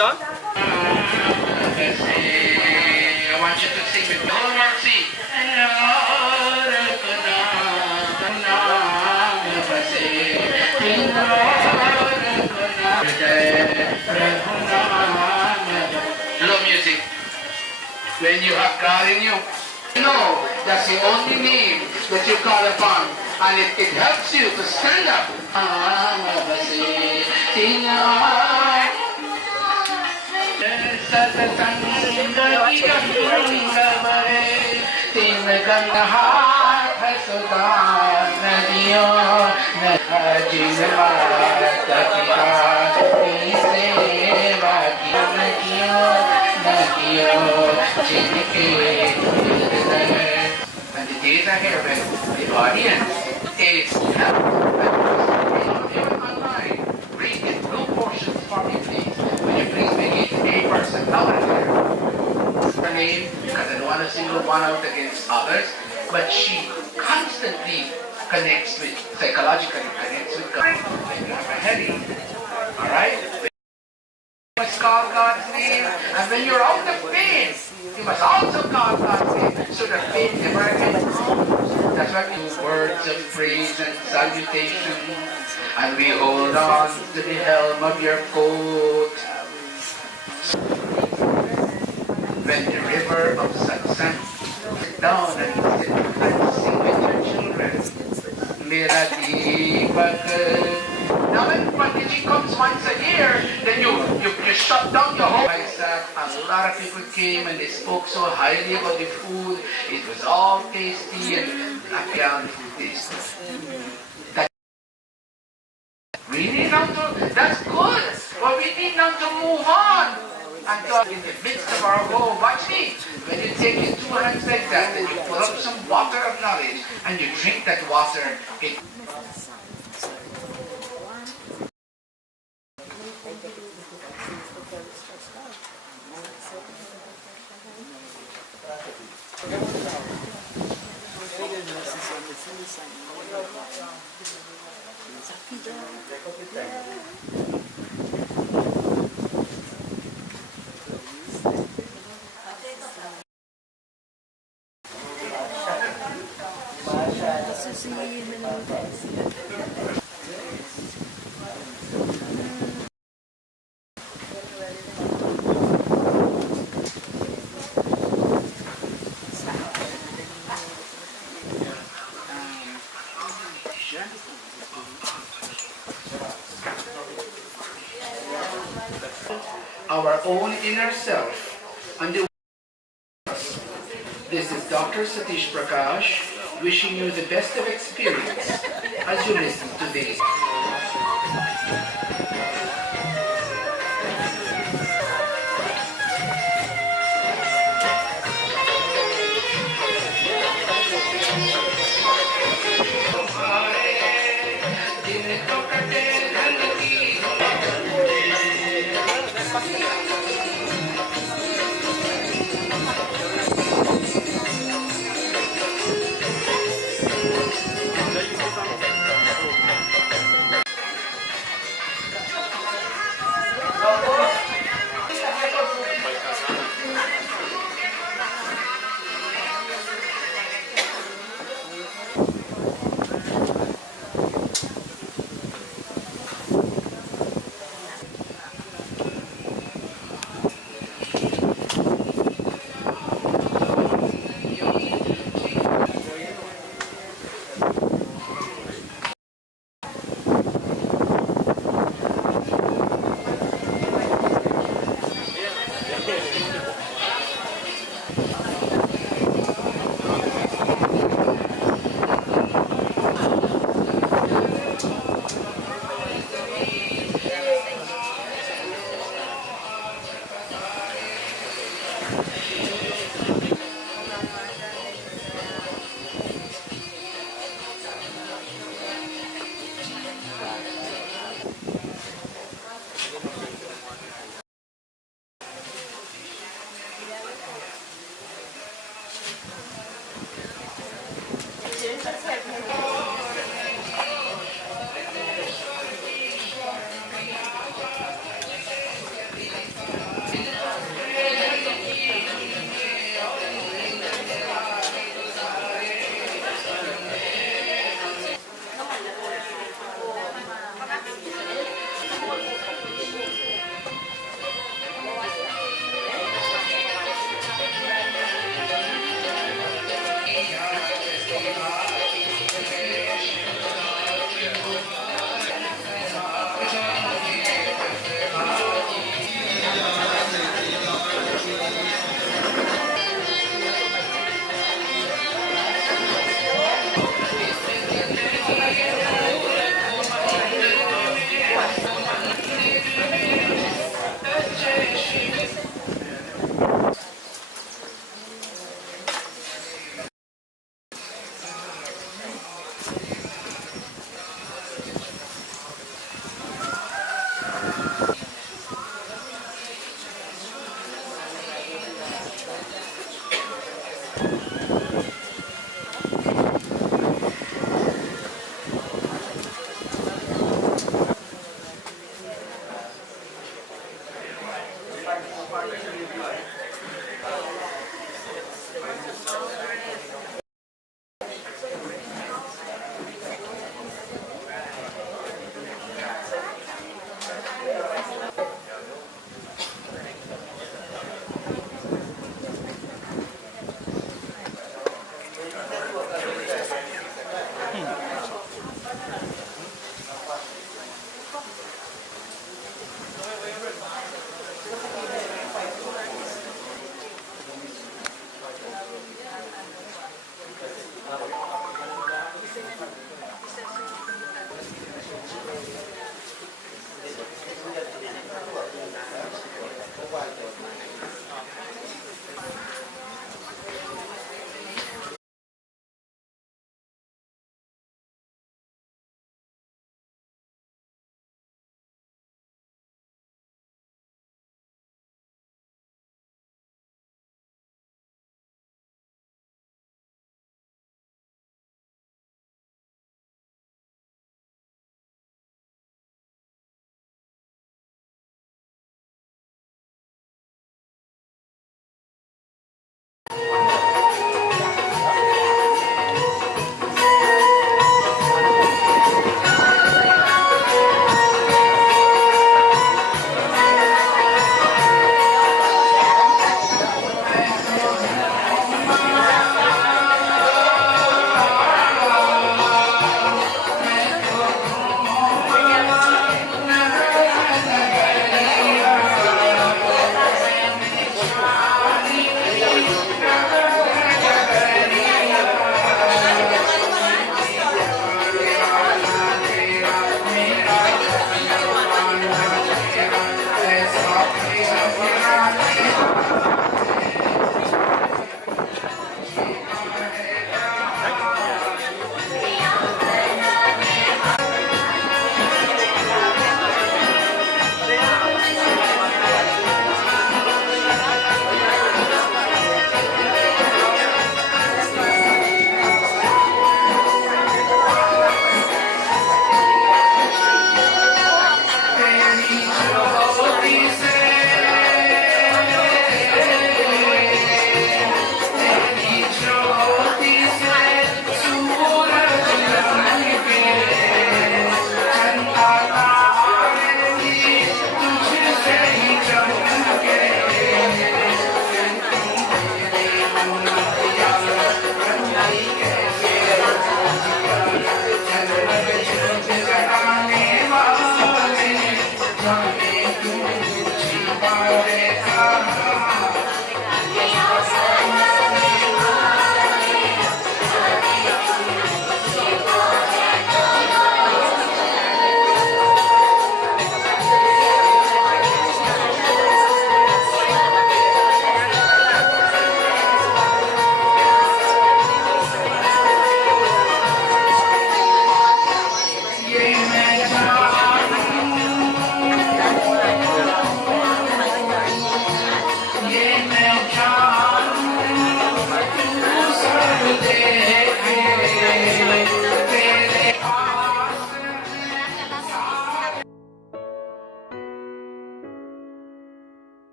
on? I want you to sing with me. Hold on, see. Hello, music. When you have God in you, know that's the only name that you call upon, and it helps you to stand up. And the days ahead, the audience is online. Read it, blue portions for me, please. Will you please make it a person louder here? Her name, because I don't want to single one out against others, but she constantly connects with, psychologically connects with God. When you have a headache, alright? You must call God's name, and when you're out of pain, you must also call God's name, so the pain never ends. That's why we do words of praise and salutation, and we hold on to the helm of your coat. When the river of satsang, sit down and sing with your children. Now when Pandiji comes once a year, then you shut down your whole. A lot of people came and they spoke so highly about the food. It was all tasty and the food tasted. We need now to, that's good, but we need now to move on. And in the midst of our home, watch me. When you take your two hands like that, and you pull up some water of knowledge, and you drink that water, it our own inner self and the. This is Dr. Satish Prakash wishing you the best of experience as you listen to this.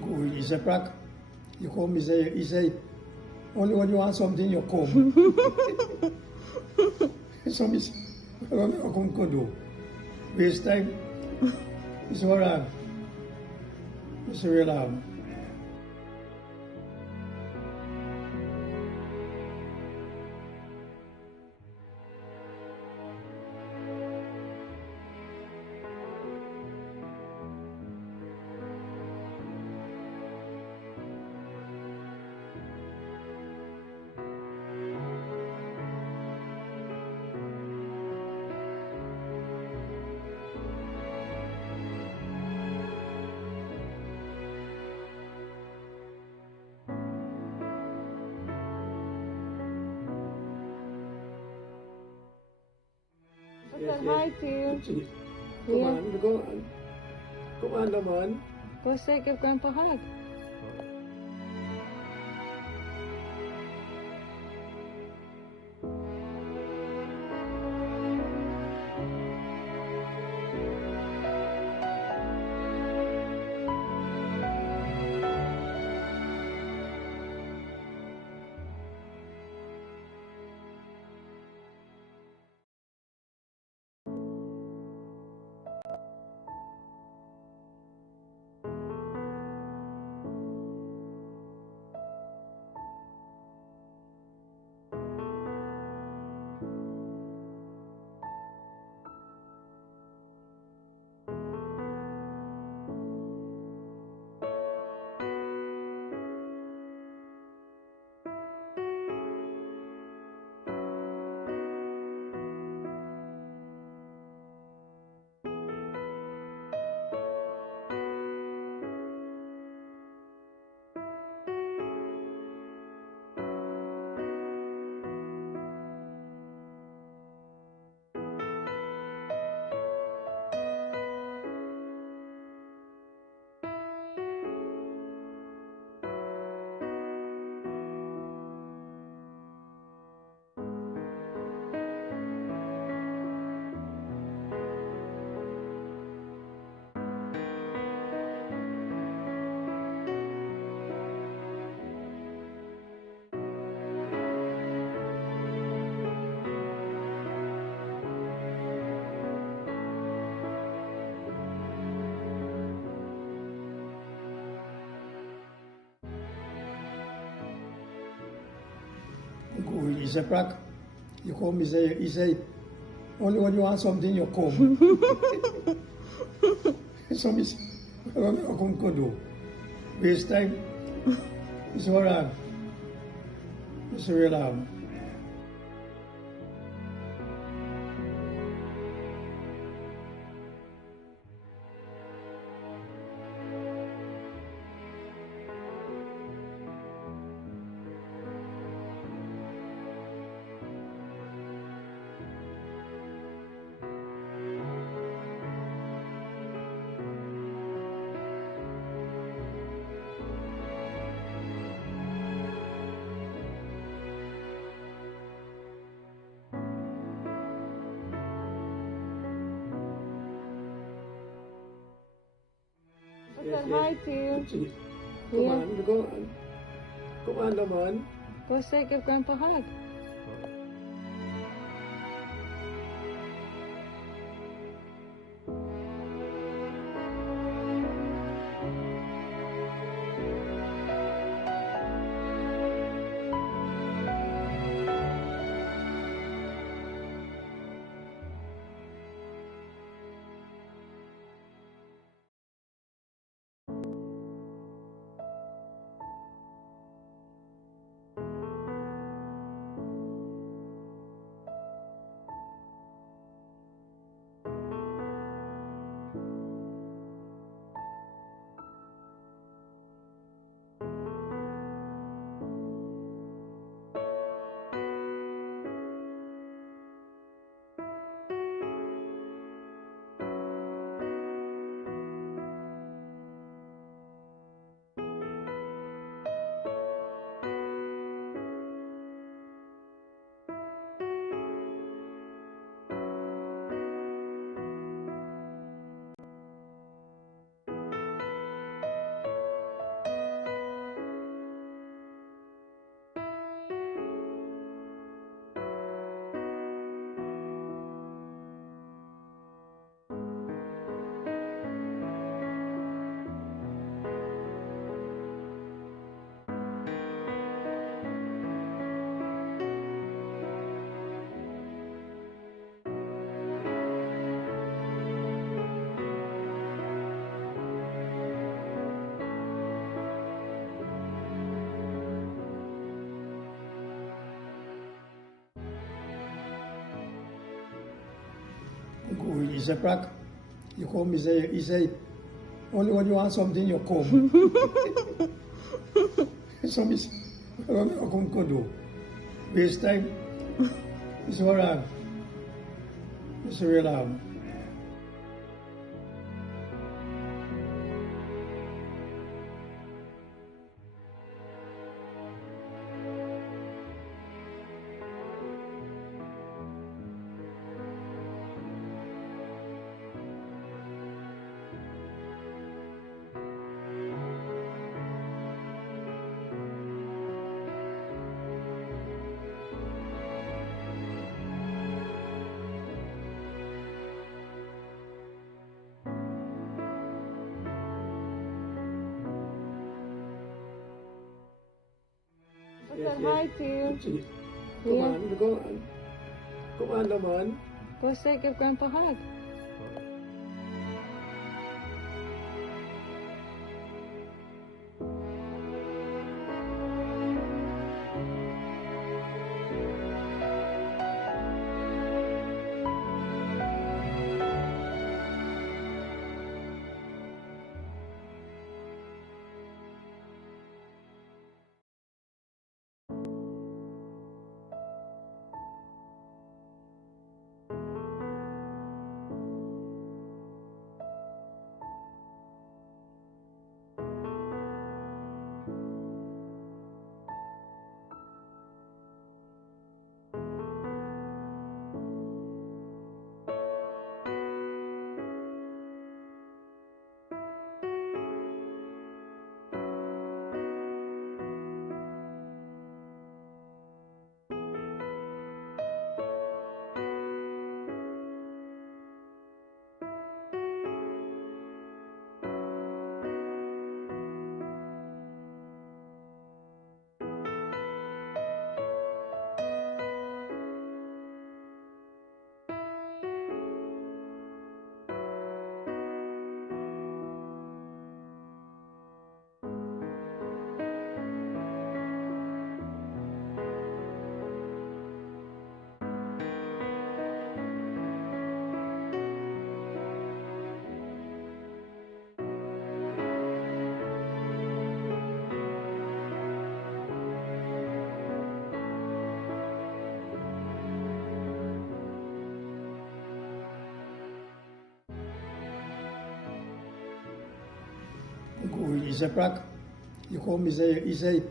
Go release the Prak. You come, he say, only when you want something, you come. So, I come to do. Waste time. It's all right. It's real hard. Yes, hi to you. Come on, go on. Come on, naman. Go say, give Grandpa a hug. He say, Prak, you come, he say, only when you want something, you come. So, I come to do. Waste time. It's all right. It's real hard. Yes, hi to you. Come on, go on. Come on, naman. Go say, give Grandpa a hug. He said, Prak, you come, he say, only when you want something, you come. So me say, what I come to do? Waste time. It's all right. It's real hard. I said hi to you. Come on, go on. Come on, naman. Go say, give Grandpa a hug. He said, Prak, you come, he say,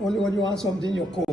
only when you want something, you come.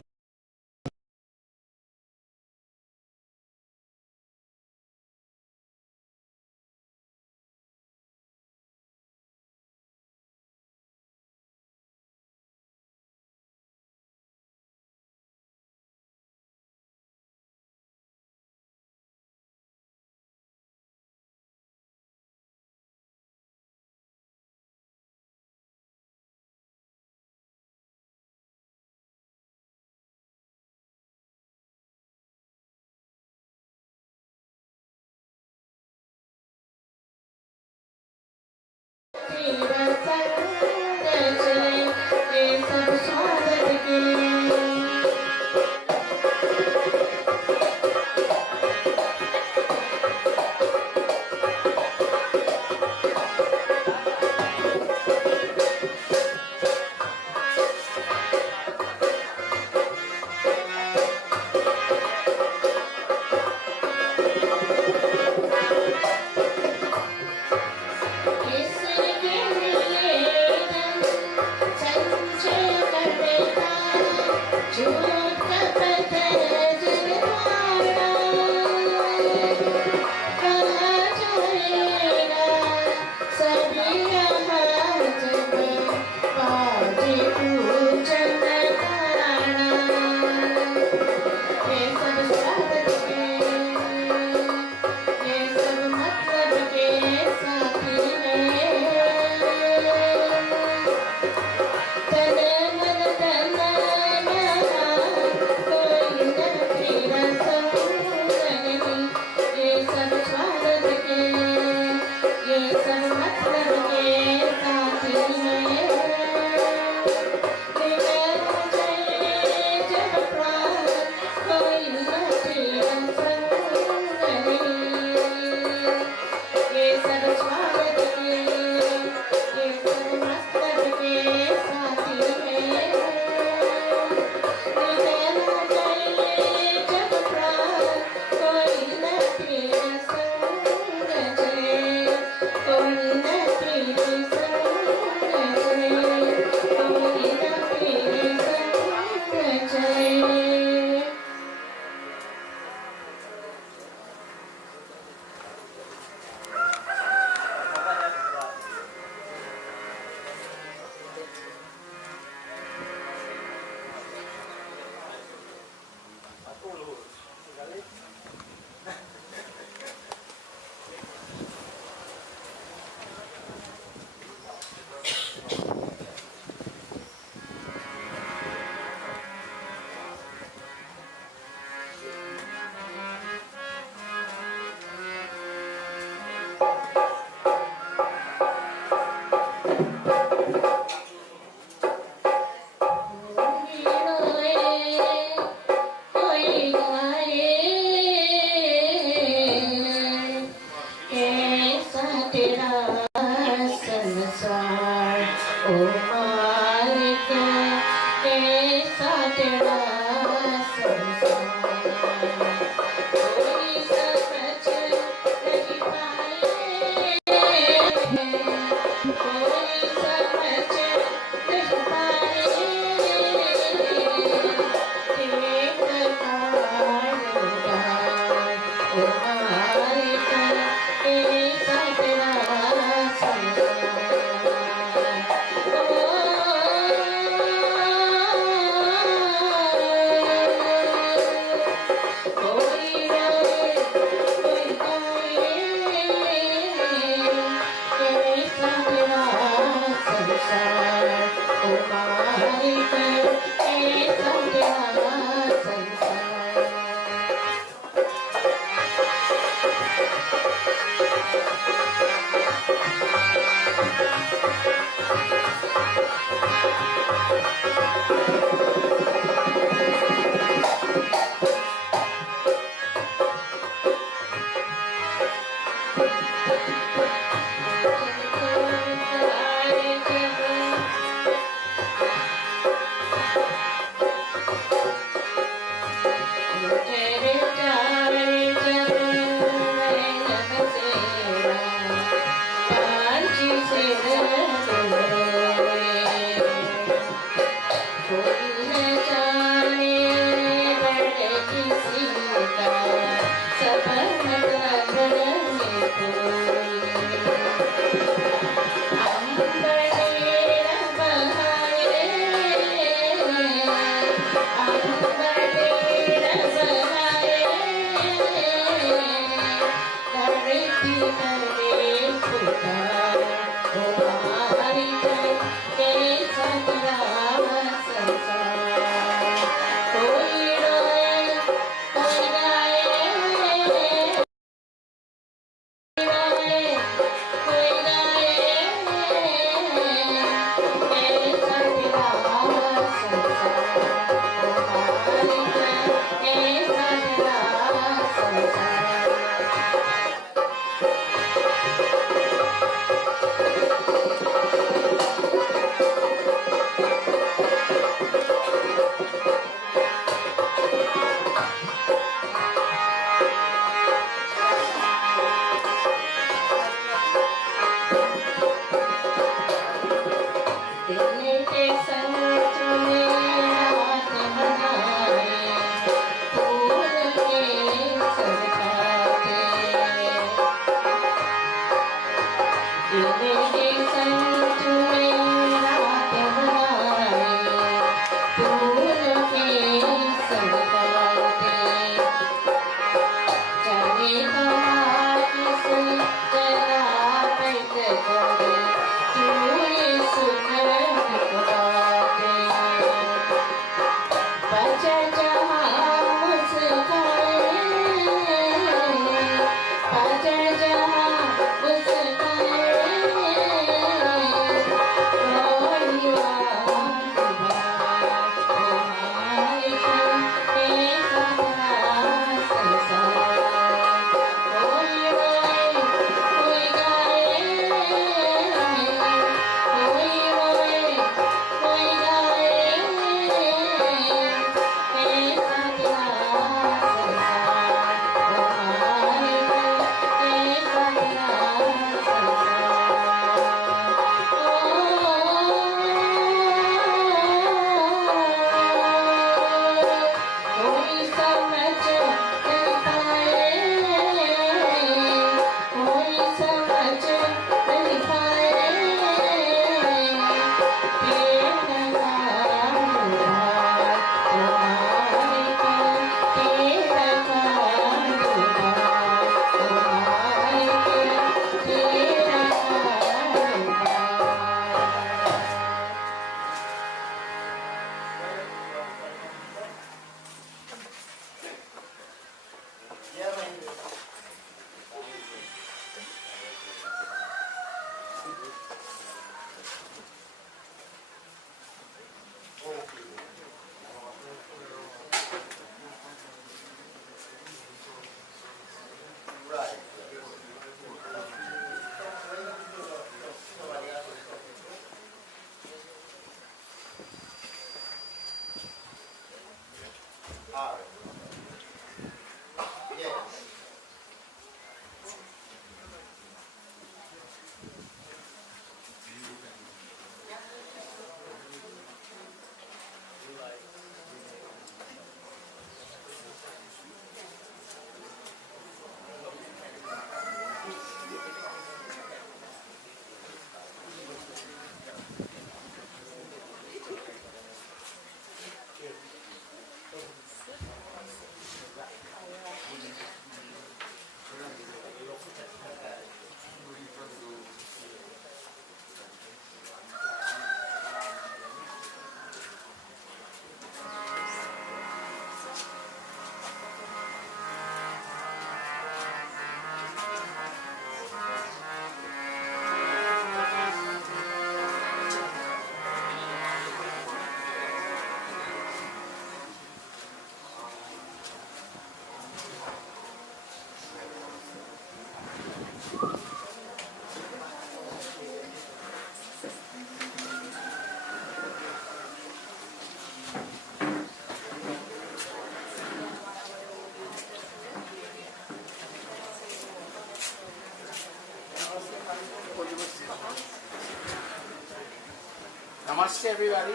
Namaste, everybody.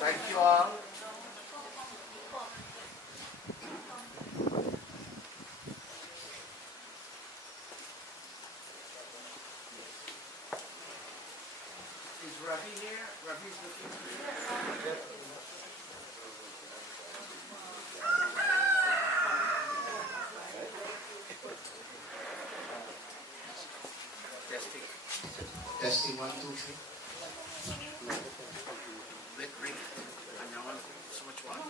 Thank you all. Is Ravi here? Ravi's looking here. Testing. Testing 1, 2, 3. Let ring. I know so much water.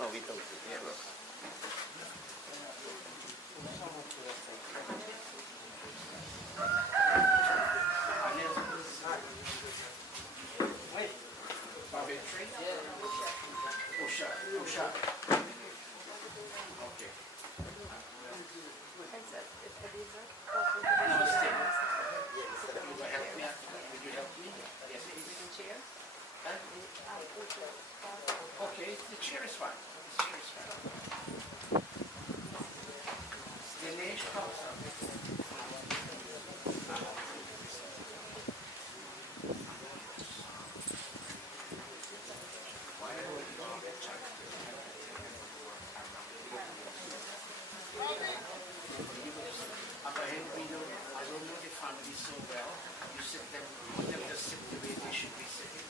Oh, we don't. Yeah. Wait. Bobby tree? Yeah. Push up. Push up. Okay. Namaste. Would you help me? Would you help me? Yes, please. Huh? Okay, the chair is fine. The chair is fine. Dinesh, come I don't know the family so well. You sit them, let them just sit the way they should be sitting.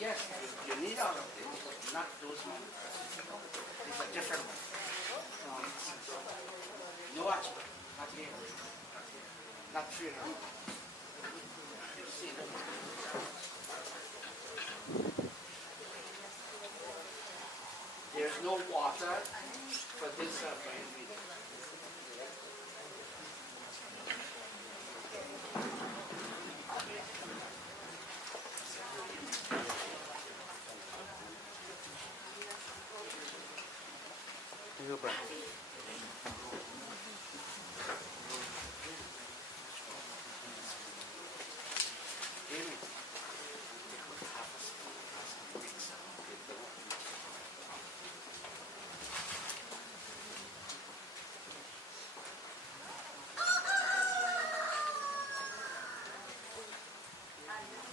Yes, you need all of them, not those ones. It's a different one. No expert, not here. Not here. See them. There's no water for this brain reading.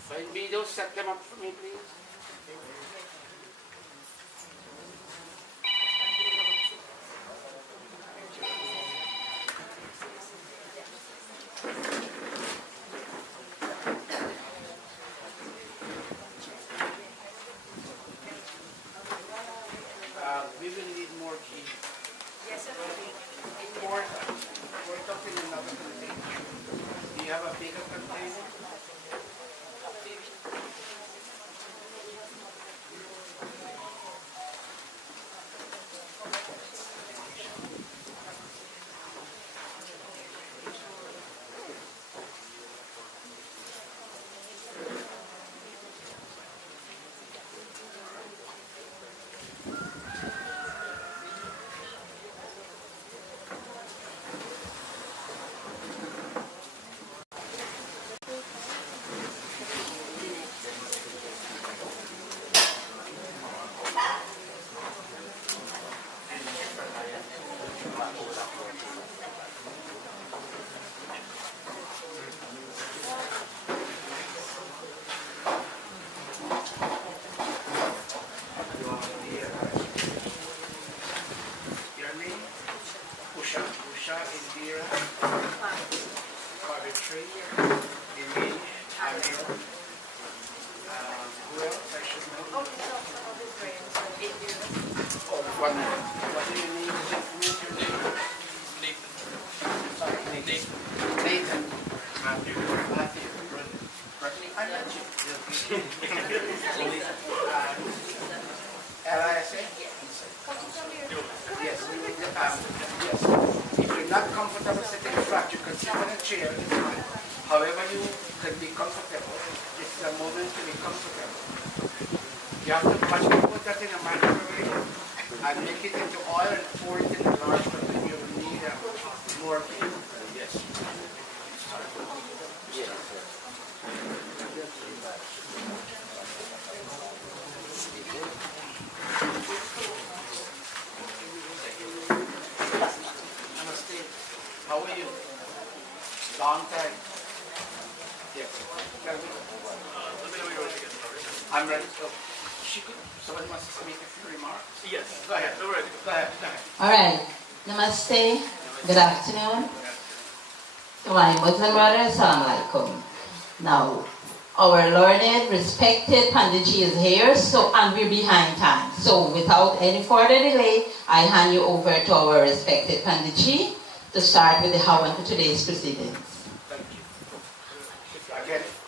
Find videos, set them up for me, please. We will need more ghee. Yes, sir. Pour it up in another container. Do you have a bigger container? Yeah. Namaste. How are you? Long time. Yes. I'm ready. So, someone wants to make a few remarks. Yes. Go ahead. Go ahead. Go ahead. All right. Namaste. Good afternoon. To my Muslim brothers, Assalamu alaikum. Now, our learned, respected Panditji is here, and we're behind time. So, without any further delay, I hand you over to our respected Panditji to start with the Havan for today's proceedings. Thank you.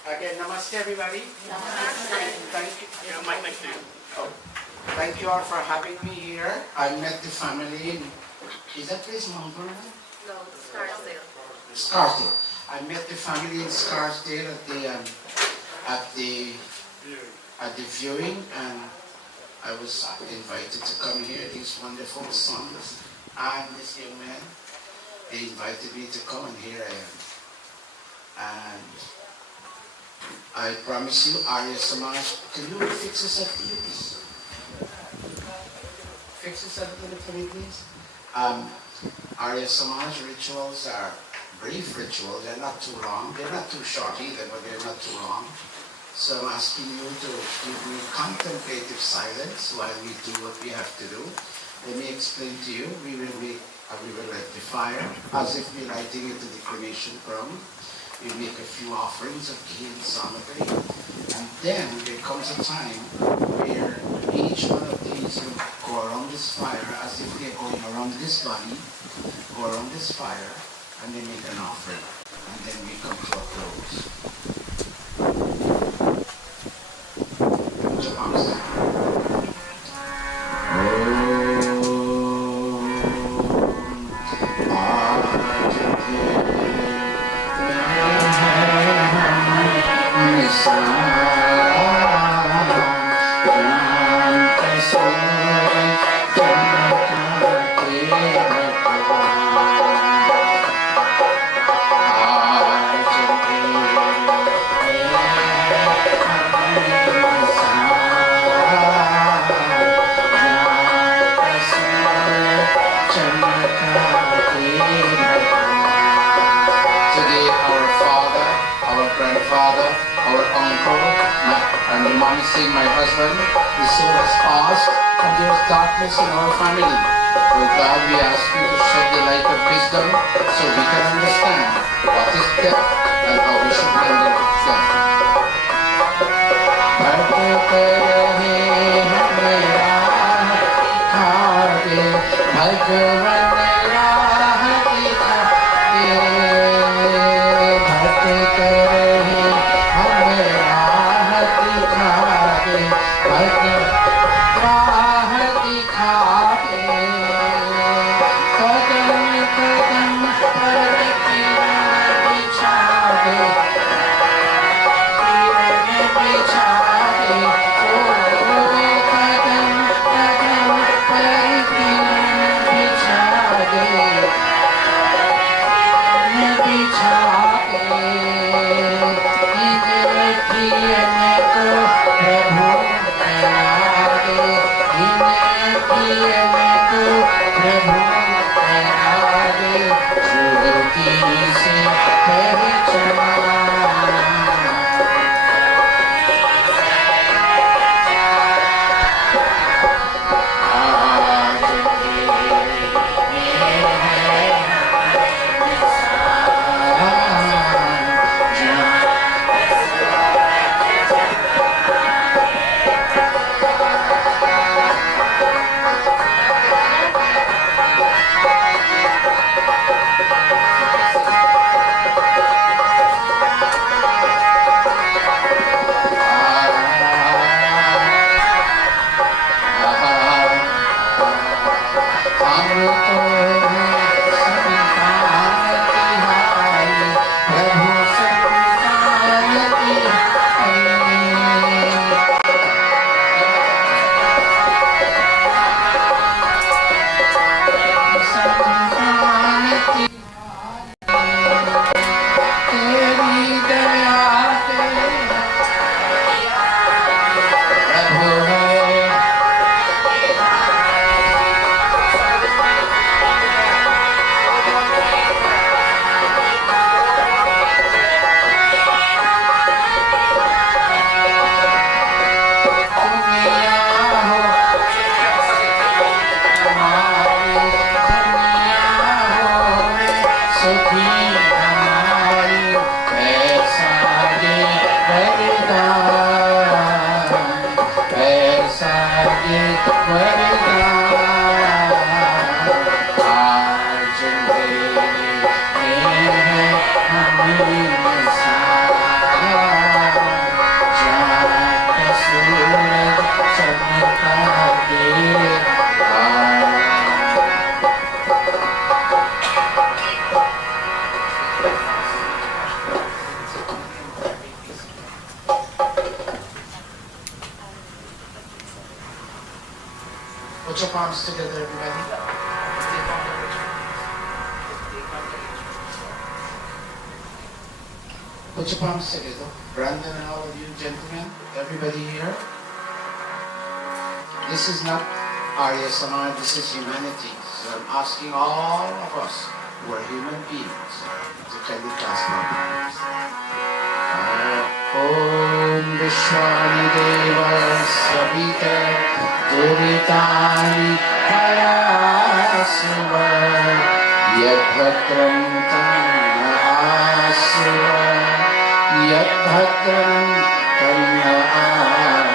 Again, namaste everybody. Namaste. Thank you. Oh, thank you all for having me here. I met the family in, is that place Mount Vernon? No, Scarsdale. Scarsdale. I met the family in Scarsdale at the viewing, and I was invited to come here. These wonderful sons and this young man, they invited me to come, and here I am. And I promise you, Arya Samaj, can you fix this up, please? Fix this up a little for me, please. Arya Samaj rituals are brief rituals. They're not too long. They're not too short either, but they're not too long. So I'm asking you to give me contemplative silence while we do what we have to do. Let me explain to you. We will light the fire as if we're lighting it to the cremation ground. We make a few offerings of ghee and samadhi, and then there comes a time where each one of these will go around this fire as if they're going around this body, go around this fire, and they make an offering, and then we come to a close. Put your arms down. My husband, the soul has passed, and there is darkness in our family. Oh God, we ask you to shed the light of wisdom so we can understand what is death and how we should handle death. Put your palms together, everybody. Put your palms together. Brandon and all of you gentlemen, everybody here. This is not Arya Samaj, this is humanity. So I'm asking all of us who are human beings to tell the class problems. Om Vishwani Deva Savita Duritani Parasuva Yadbhatram Tanna Asuva Yadbhatram Tanna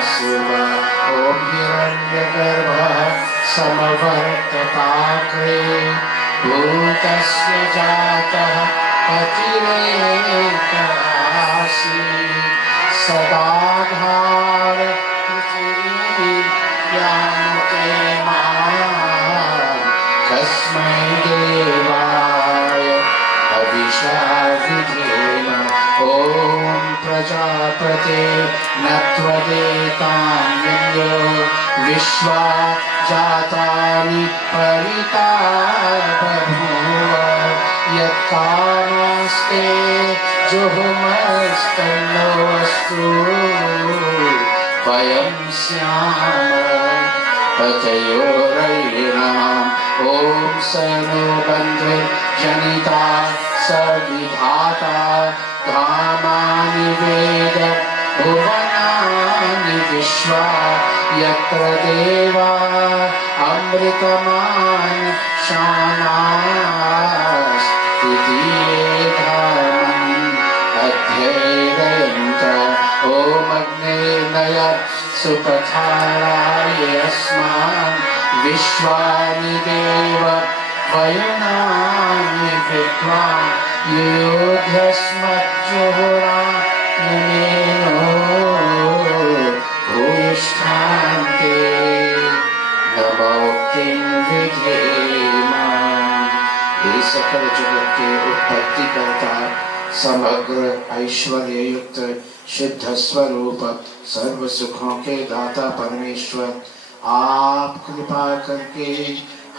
Asuva Om Hiranyagarbha Samavartatakre Bhutasya Jataha Patireka Asi Sadadhar Prithvi Yamate Maan Kasmai Devaya Avishavidhema Om Prajapate Natvadetam Yindyo Vishwa Jatani Parita Babhuva Yatkamaste Juhumastannovastu Vayam Syama Patayorayiram Om Sano Bandhu Janita Savidhata Dhamani Veda Bhuvanani Vishwa Yatra Deva Amritaman Shanas Titiye Dharman Adhyayanta Om Agne Naya Supatharaya Asman Vishwani Deva Vayanani Vidwan Yudhyasmat Johora Nameno Bhushtante Namauktim Vidhema हे सकल जगत के उत्पत्ति करता समग्र ऐश्वर्य युक्त शुद्ध स्वरूप सर्व सुखों के दाता परमेश्वर आप कृपा करके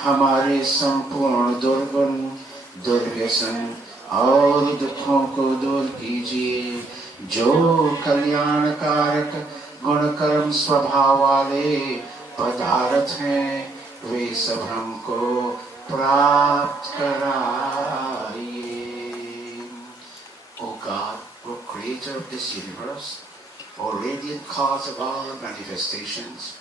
हमारे संपूर्ण दुर्गुण दुर्व्यसन और दुखों को दूर कीजिए। जो कल्याणकारक गुण कर्म स्वभाव वाले पदार्थ हैं वे सब हमको प्राप्त कराइए। O God, O Creator of this universe, O radiant cause of all manifestations,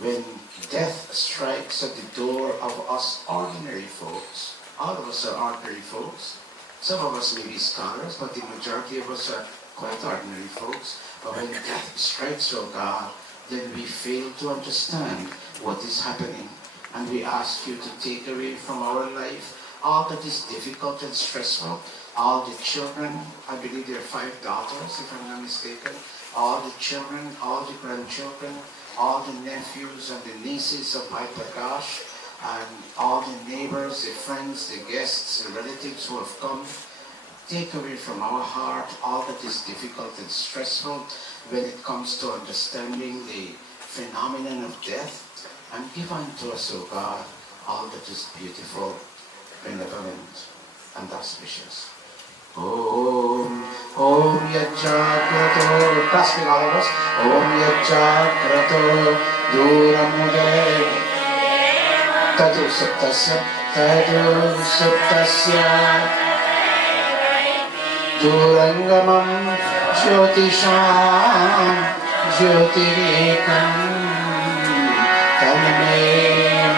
when death strikes at the door of us ordinary folks, all of us are ordinary folks. Some of us may be scholars, but the majority of us are quite ordinary folks. But when death strikes, O God, then we fail to understand what is happening. And we ask you to take away from our life all that is difficult and stressful. All the children, I believe there are 5 daughters, if I'm not mistaken, all the children, all the grandchildren, all the nephews and the nieces of my Prakash, and all the neighbors, the friends, the guests, the relatives who have come. Take away from our heart all that is difficult and stressful when it comes to understanding the phenomenon of death, and give unto us, O God, all that is beautiful, benevolent, and auspicious. Om, Om Yajjagrato, clasping all of us, Om Yajjagrato, Duramudare, Tadu Suptasya, Durangamam, Jyotisham, Jyotirikam, Tanme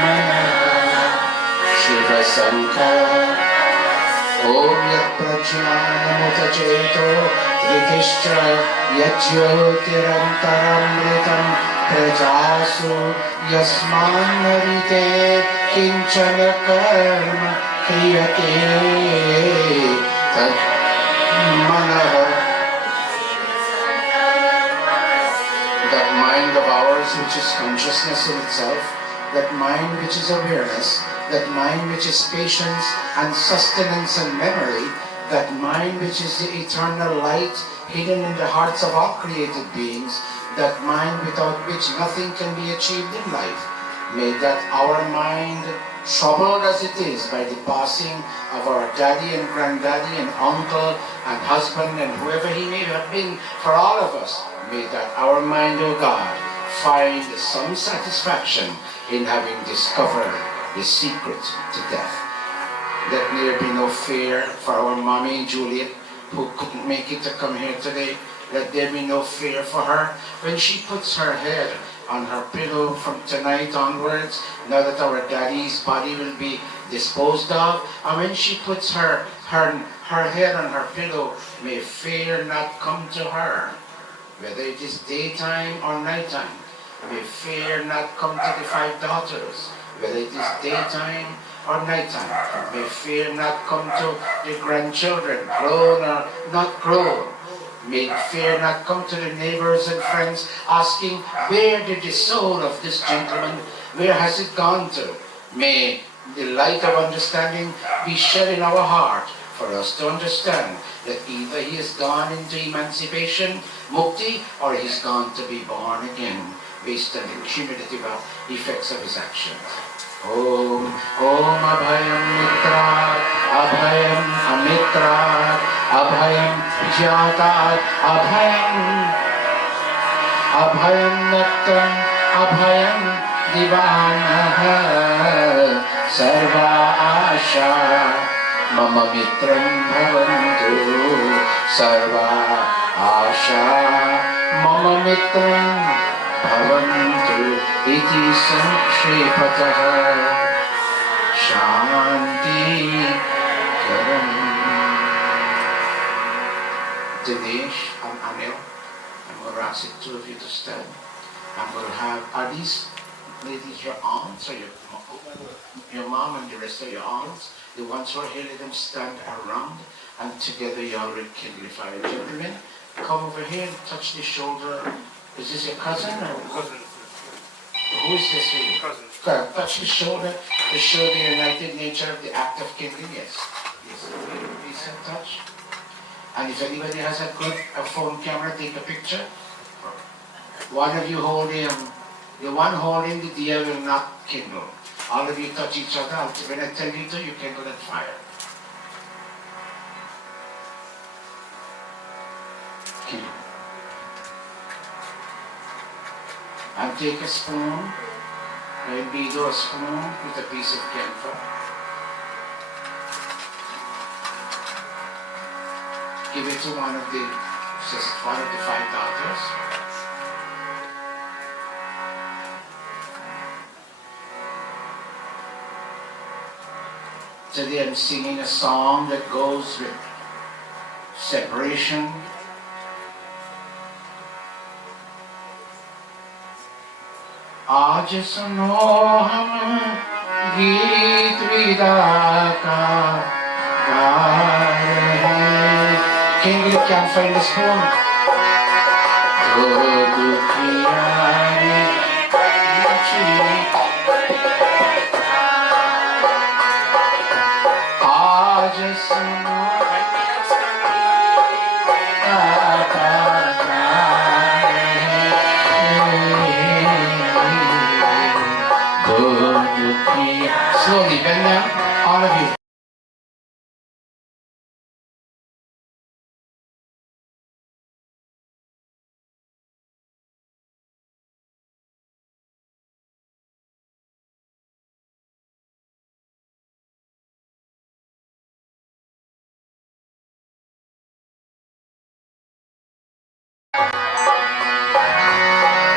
Mana, Shiva Sankara, Om Yat Prajnanamuta Trikishtra, Yat Jyotirantaramritam, प्रजासु यस्मान्नरिते किञ्चन कर्म क्रियते तत् मनः. That mind of ours which is consciousness in itself, that mind which is awareness, that mind which is patience and sustenance and memory, that mind which is the eternal light hidden in the hearts of all created beings, that mind without which nothing can be achieved in life. May that our mind, troubled as it is by the passing of our daddy and granddaddy and uncle and husband and whoever he may have been for all of us, may that our mind, O God, find some satisfaction in having discovered the secret to death. Let there be no fear for our mommy Juliet, who couldn't make it to come here today. Let there be no fear for her when she puts her head on her pillow from tonight onwards, now that our daddy's body will be disposed of. And when she puts her head on her pillow, may fear not come to her, whether it is daytime or nighttime. May fear not come to the 5 daughters, whether it is daytime or nighttime. May fear not come to the grandchildren, grown or not grown. May fear not come to the neighbors and friends asking, where did the soul of this gentleman, where has it gone to? May the light of understanding be shed in our heart for us to understand that either he has gone into emancipation, mukti, or he's gone to be born again based on the cumulative effects of his actions. Om Abhayam Mitra, Abhayam Amitra, Abhayam Jata, Abhayam Nattam, Abhayam Divanaha, Sarva Asha, Mama Mitram Bhavantu, Sarva Asha, Mama Mitram Bhavantu, Iti Sankshripataha, Shanti Karam. Dinesh and Anil, I'm going to ask the two of you to stand. I'm going to have, are these ladies your aunts or your mom and the rest of your aunts? The ones who are here, let them stand around and together you all will kindle fire. Gentlemen, come over here and touch the shoulder. Is this your cousin or cousin? Who is this here? Cousin. Touch the shoulder to show the united nature of the act of kindling. Yes. Yes. Please touch. And if anybody has a good phone camera, take a picture. One of you hold him. The one holding the deer will not kindle. All of you touch each other. When I tell you to, you kindle that fire. Kindle. And take a spoon. Maybe do a spoon with a piece of camphor. Give it to one of the 5 daughters. Today I'm singing a song that goes with separation. आज सुनो हम गीत विदा का गा रहे. Can you can't find the spoon? तो दुखिया ने आज सुनो slowly bend down, all of you.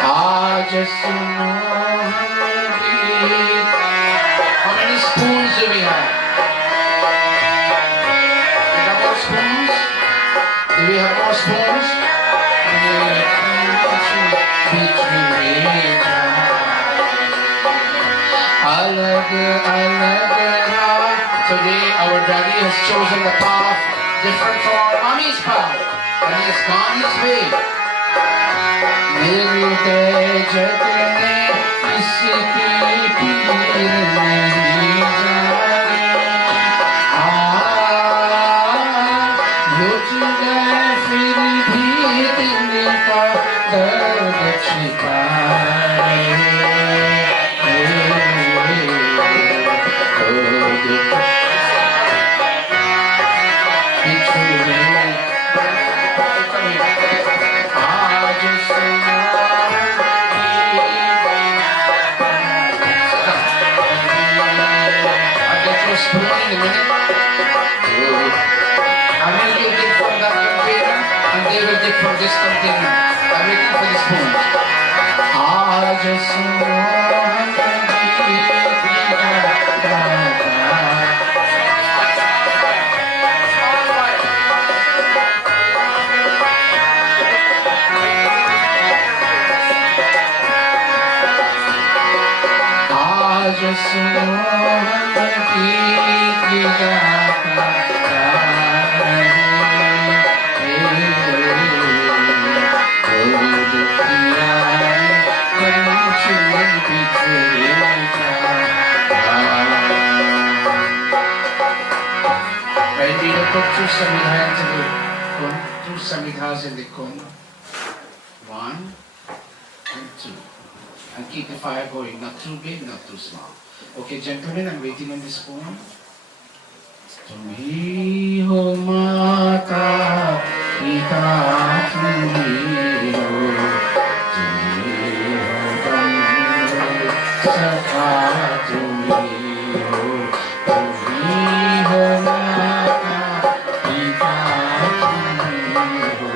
आज सुनो how many spoons do we have? We got more spoons? Do we have more spoons? Between daddy has chosen a path different from our mommy's path, and he has gone his way. मिलते जग में किसी की पीर नहीं जानी लुट गए फिर भी दिल का दर्द छिपाए For this container, I'm waiting for the spoon. आज two samidhas in the cone. 1 and 2. And keep the fire going, not too big, not too small. Okay, gentlemen, I'm waiting on the spoon. Tumhi ho mata pita tumhi ho bandu sakha tumhi ho tumhi ho mata pita tumhi ho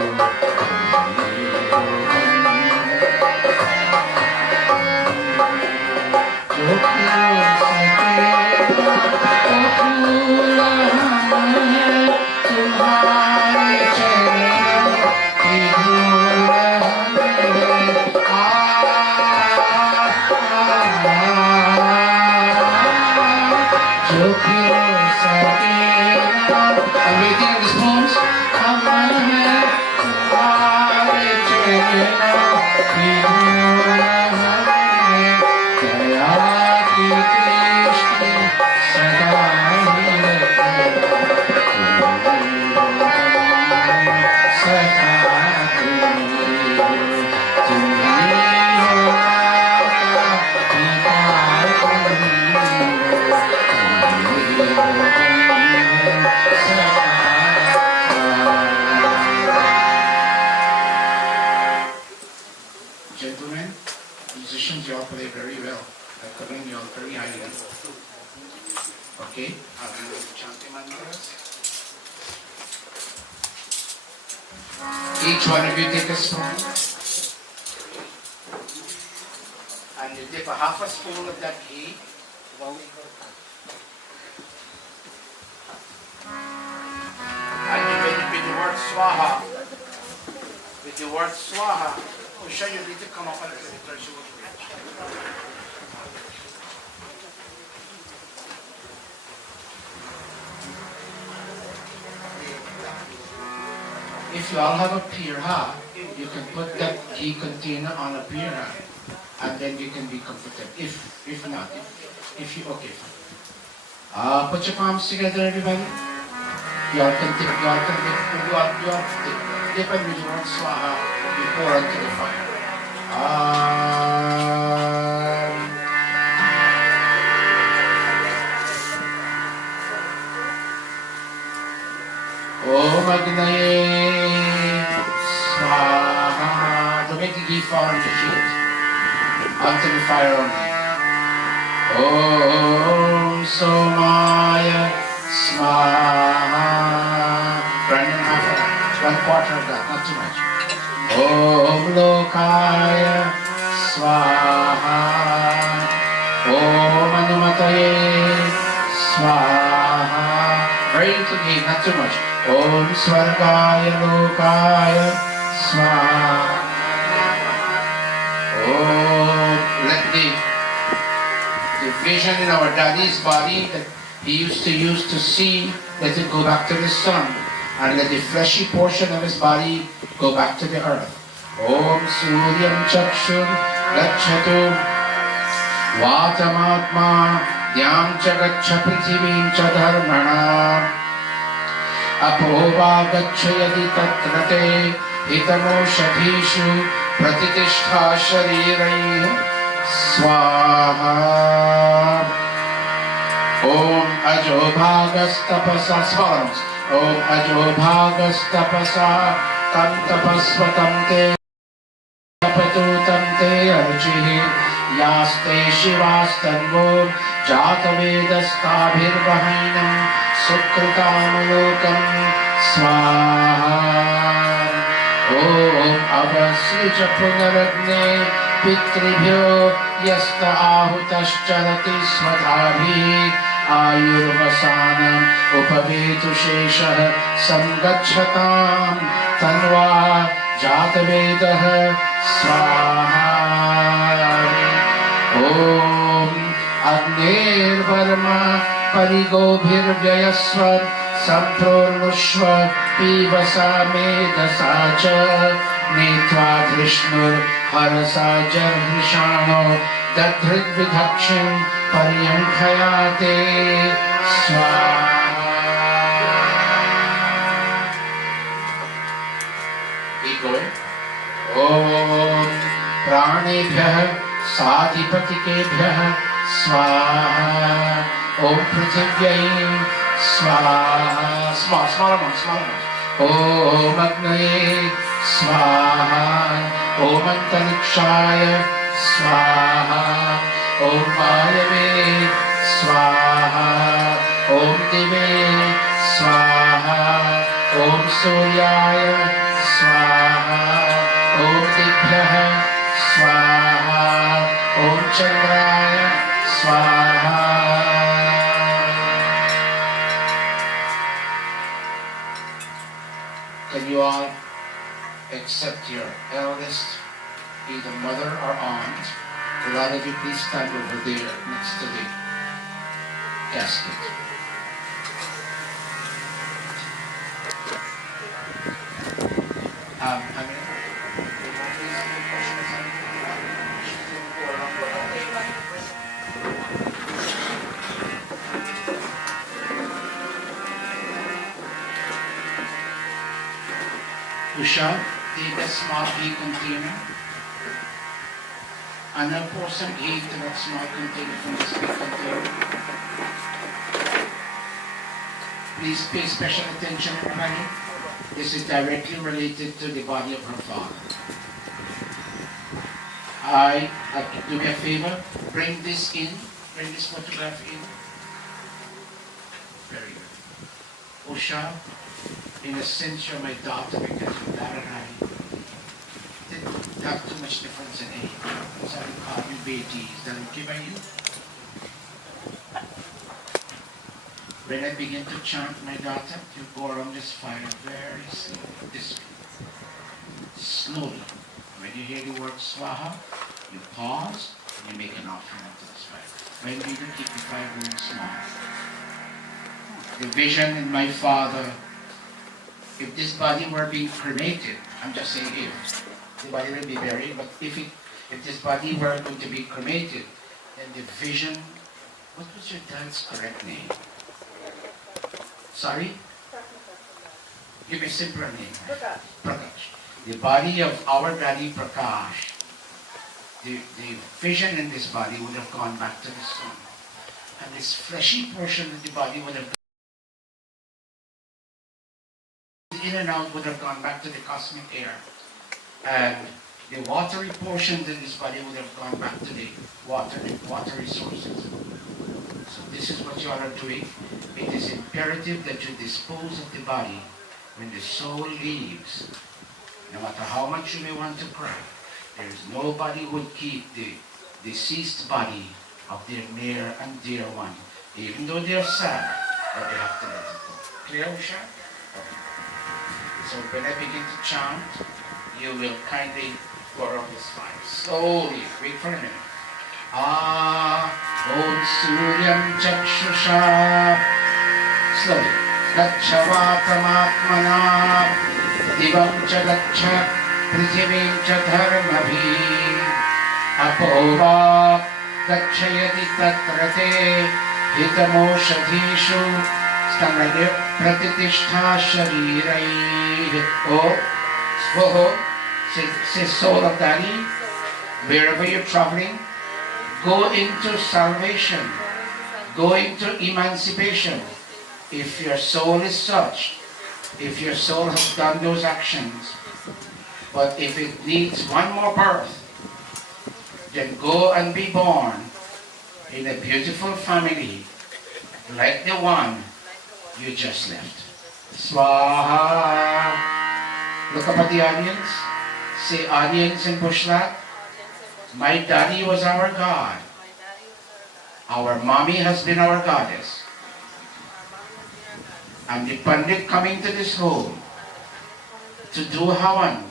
Gentlemen, musicians, you all play very well. I commend you all very highly. Okay? Chanting mantras. Each one of you take a spoon. And you dip a half a spoon of that ghee. And with the word swaha. With the word swaha. Usha, you need to come up and do it or she will reach. If you all have a pirha, you can put that ghee container on a pirha and then you can be comfortable. If not, if you, okay, fine. Put your palms together, everybody. You all can dip, you all can dip, you all dip and with your swaha, you pour onto the fire. Om Agnaye Swaha. Don't make the ghee fall on the sheet. Onto the fire only. Om Somaya Swaha. Brandon, half of that. 1/4 of that, not too much. Om Lokaya Swaha. Om Anumataye Swaha. Very little ghee, not too much. Om Swargaya Lokaya Swaha. Om, let the vision in our daddy's body, He used to see, let it go back to the sun, and let the fleshy portion of his body go back to the earth. Om Suryam Chakshur Gacchatu Vatamatma Dhyam Chagaccha Prithivim Cha Dharmana Apoba Gacchayadi Tatrate Hitamo Shatishu Pratitishta Sharirai Swaha Om Ajo Bhagas Tapasa Swarams Om Ajo Bhagas Tapasa Tam Tapasvatam Te Tapatutam Te Archihi Yaste Shivastanvo Jatavedastabhirvahainam Sukritamulokam Swaha Om Avasrija Punaragne Pitribhyo Yasta Ahutascharati Smadhabhi Ayurvasanam Upavetu Sheshah Samgachhatam Tanva Jatavedah Swaha Om Agnir Varma Parigobhirvyayasvat Sampronushva Pivasa Medasacha Netva Drishnur Harasa Jarhrishano Dadhrit Vidhakshim Paryankhayate Swaha. Keep going. Om Pranebhyah Sadhipatikebhyah Swaha. Om Prithivyayi Swaha. Small amounts. Om Agnaye Swaha. Om Antarikshaya Swaha. Om Vayave Swaha. Om Dive Swaha. Om Suryaya Swaha. Om Dibhyah Swaha. Om Chandraya Swaha. Can you all accept your eldest, either mother or aunt? A lot of you please stand over there next to the casket. Usha, take a small ghee container and then pour some ghee to that small container from this big container. Please pay special attention, everybody. This is directly related to the body of her father. Do me a favor, bring this photograph in. Very good. Usha, in a sense, you're my daughter because your dad and I didn't have too much difference in age. So I call you Beti. Is that okay by you? When I begin to chant, my daughter, you go around this fire very slowly, this way. Slowly. When you hear the word Swaha, you pause and you make an offering to this fire. When you do, keep the fire going small. The vision in my father, if this body were being cremated, I'm just saying if, the body will be buried, but if this body were going to be cremated, then the vision, what was your dad's correct name? Sorry? Give me a simpler name. Prakash. The body of our daddy Prakash, the vision in this body would have gone back to the sun. And this fleshy portion of the body would have in and out would have gone back to the cosmic air. And the watery portions in this body would have gone back to the watery sources. So this is what you all are doing. It is imperative that you dispose of the body when the soul leaves. No matter how much you may want to cry, there is nobody who would keep the deceased body of their near and dear one, even though they are sad, but they have to let it go. Clear, Usha? So when I begin to chant, you will kindly go around this fire. Slowly, wait for a minute. Om Suryam Chakshusha. Slowly. Gacha Vatamatmana. Divam cha gacha. Prithivim cha dharmabhi. Apova gachayati tatrate. Hitamoshadhishu. Stangadip pratitishta sharirai. Oh, Svoho. Say soul of Daddy. Wherever you're traveling, go into salvation, go into emancipation. If your soul is such, if your soul has done those actions, but if it needs one more birth, then go and be born in a beautiful family like the one you just left. Swaha. Look up at the audience. Say audience in Bushlat. My daddy was our God. Our mommy has been our goddess. And the Pandit coming to this home to do Havan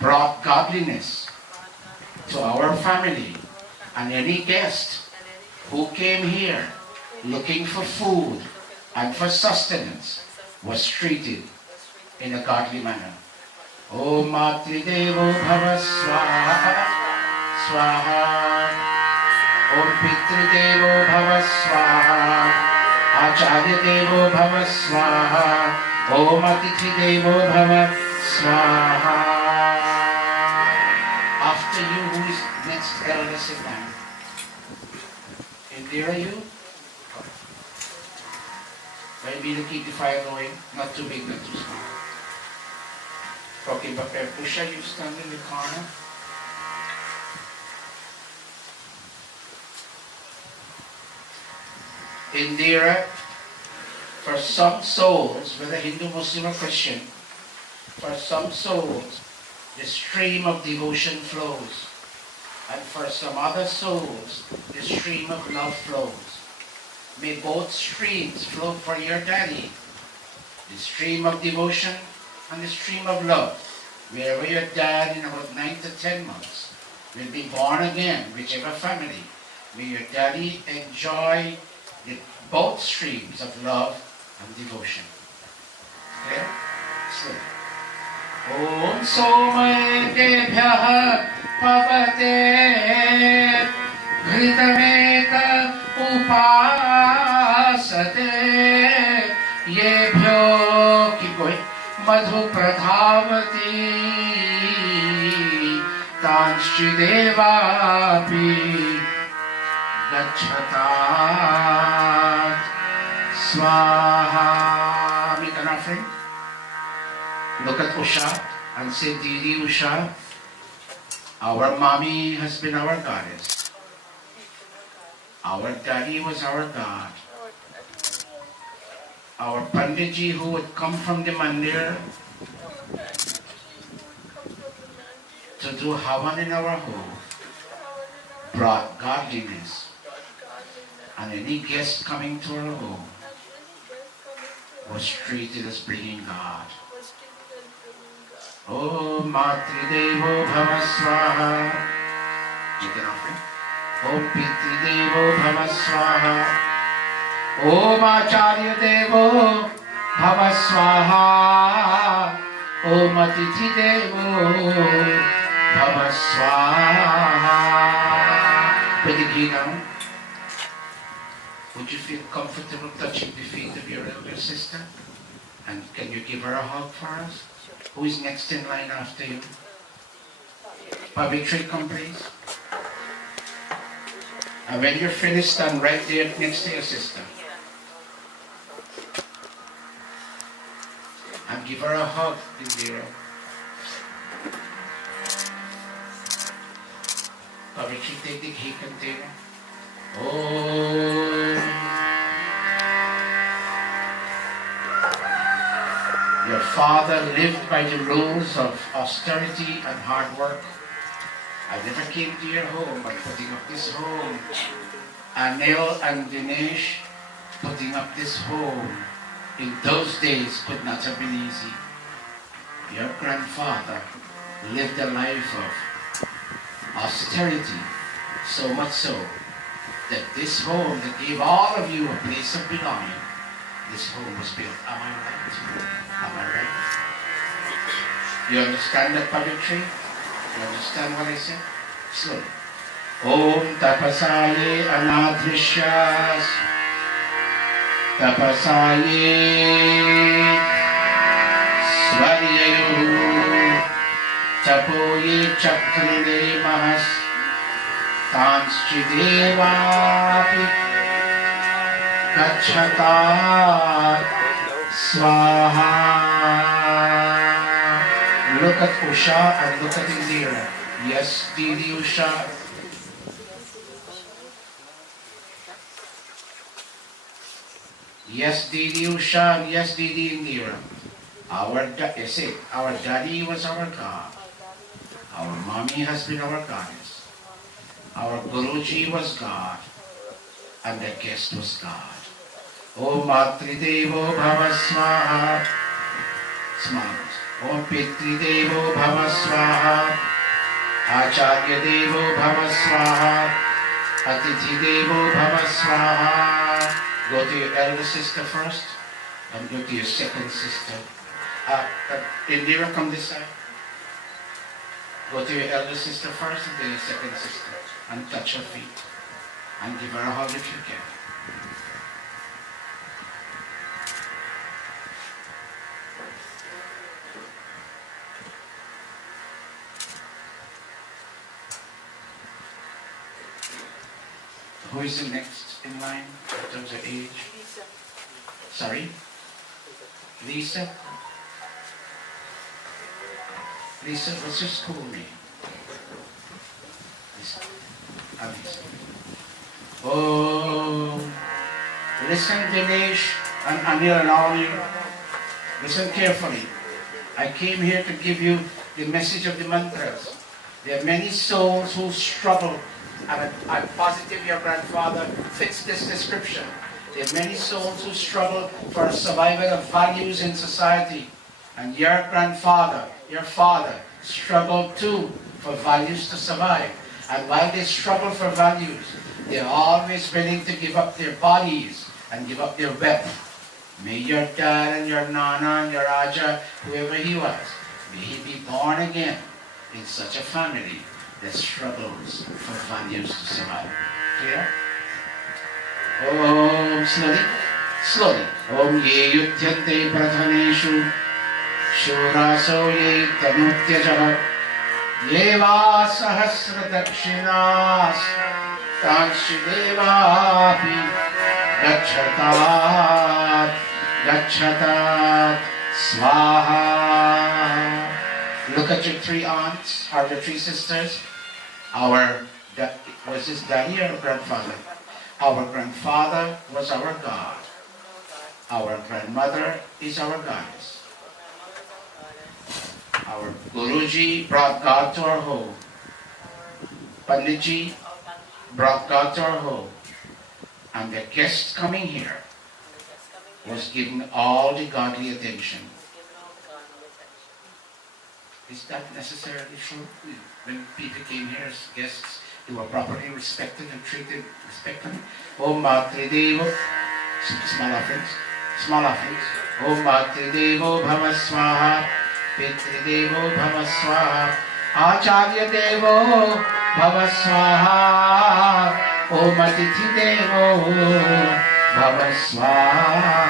brought godliness to our family. And any guest who came here looking for food and for sustenance was treated in a godly manner. Om Matridevo Bhava Swaha. Swaha. Om Pitridevo Bhava Swaha. Acharya Devo Bhava Swaha. Om Atithi Devo Bhava Swaha. After you, who is next eldest in line? Indira, you? Maybe to keep the fire going, not too big, not too small. Okay, but Pusha, you stand in the corner. Indira, for some souls, whether Hindu, Muslim or Christian, for some souls, the stream of devotion flows. And for some other souls, the stream of love flows. May both streams flow for your daddy. The stream of devotion and the stream of love. Wherever your dad in about 9 to 10 months will be born again, whichever family, may your daddy enjoy both streams of love and devotion. Okay? Slowly. Om Somayetebhyah Pavate Hritameta Upasate Yebhyo, keep going, Madhu Pradhavati Tanschidevapi Gachatat Swaha. Make an offering. Look at Usha and say, Didi Usha, our mommy has been our goddess. Our daddy was our God. Our Panditji who would come from the mandir to do Havan in our home brought godliness. And any guest coming to our home was treated as bringing God. Om Matridevo Bhava Swaha. Make an offering. Om Pitridevo Bhava Swaha. Om Acharya Devo Bhava Swaha. Om Atithi Devo Bhava Swaha. Put the ghee down. Would you feel comfortable touching the feet of your elder sister? And can you give her a hug for us? Who is next in line after you? Pavitri, come please. And when you're finished, stand right there next to your sister. And give her a hug, Indira. Pavitri, take the ghee container. Oh. Your father lived by the rules of austerity and hard work. I never came to your home, but putting up this home. Anil and Dinesh putting up this home in those days could not have been easy. Your grandfather lived a life of austerity So much so that this home that gave all of you a place of belonging, this home was built. Am I right? Am I right? You understand that poetry? You understand what I said? Slowly. Om tapasaye anadrishyas tapasaye swaryayu tapoye chakrine mahas tanschidevapi gacchata swaha. Look at Usha and look at Indira. Yes, Didi Usha. Yes, Didi Usha, and yes, Didi Indira. Our daddy was our God. Our mommy has been our goddess. Our Guruji was God. And the guest was God. Om Matridevo Bhava Swaha. Smiles. Om Pitridevo Bhava Swaha. Acharya Devo Bhava Swaha. Atithi Devo Bhava Swaha. Go to your elder sister first, and go to your second sister. Indira, come this side. Go to your elder sister first, and then your second sister, and touch her feet, and give her a hug if you can. Who is the next in line in terms of age? Lisa. Sorry? Lisa? Lisa, what's your school name? Lisa. Lisa. Oh, listen, Dinesh and Anil and all you. Listen carefully. I came here to give you the message of the mantras. There are many souls who struggle. I'm positive your grandfather fits this description. There are many souls who struggle for a survival of values in society. And your grandfather, your father, struggled too for values to survive. And while they struggle for values, they're always willing to give up their bodies and give up their wealth. May your dad and your nana and your aja, whoever he was, may he be born again in such a family that struggles for values to survive. Clear? Om, slowly, slowly. Om ye yudhyante prathaneshu shuraso ye tanutyajaha yeva sahasra dakshinas tanshideva gacchatat gacchatat swaha. Look at your three aunts, or the three sisters. Was this daddy or grandfather? Our grandfather was our God. Our grandmother is our goddess. Our Guruji brought God to our home. Panditji brought God to our home. And the guest coming here was given all the godly attention. Is that necessarily true? When people came here as guests, they were properly respected and treated respectfully. Om Matridevo, small offerings, small offerings. Om Matridevo Bhava Swaha, Pitridevo Bhava Swaha, Acharya Devo Bhava Swaha, Om Atithi Devo Bhava Swaha.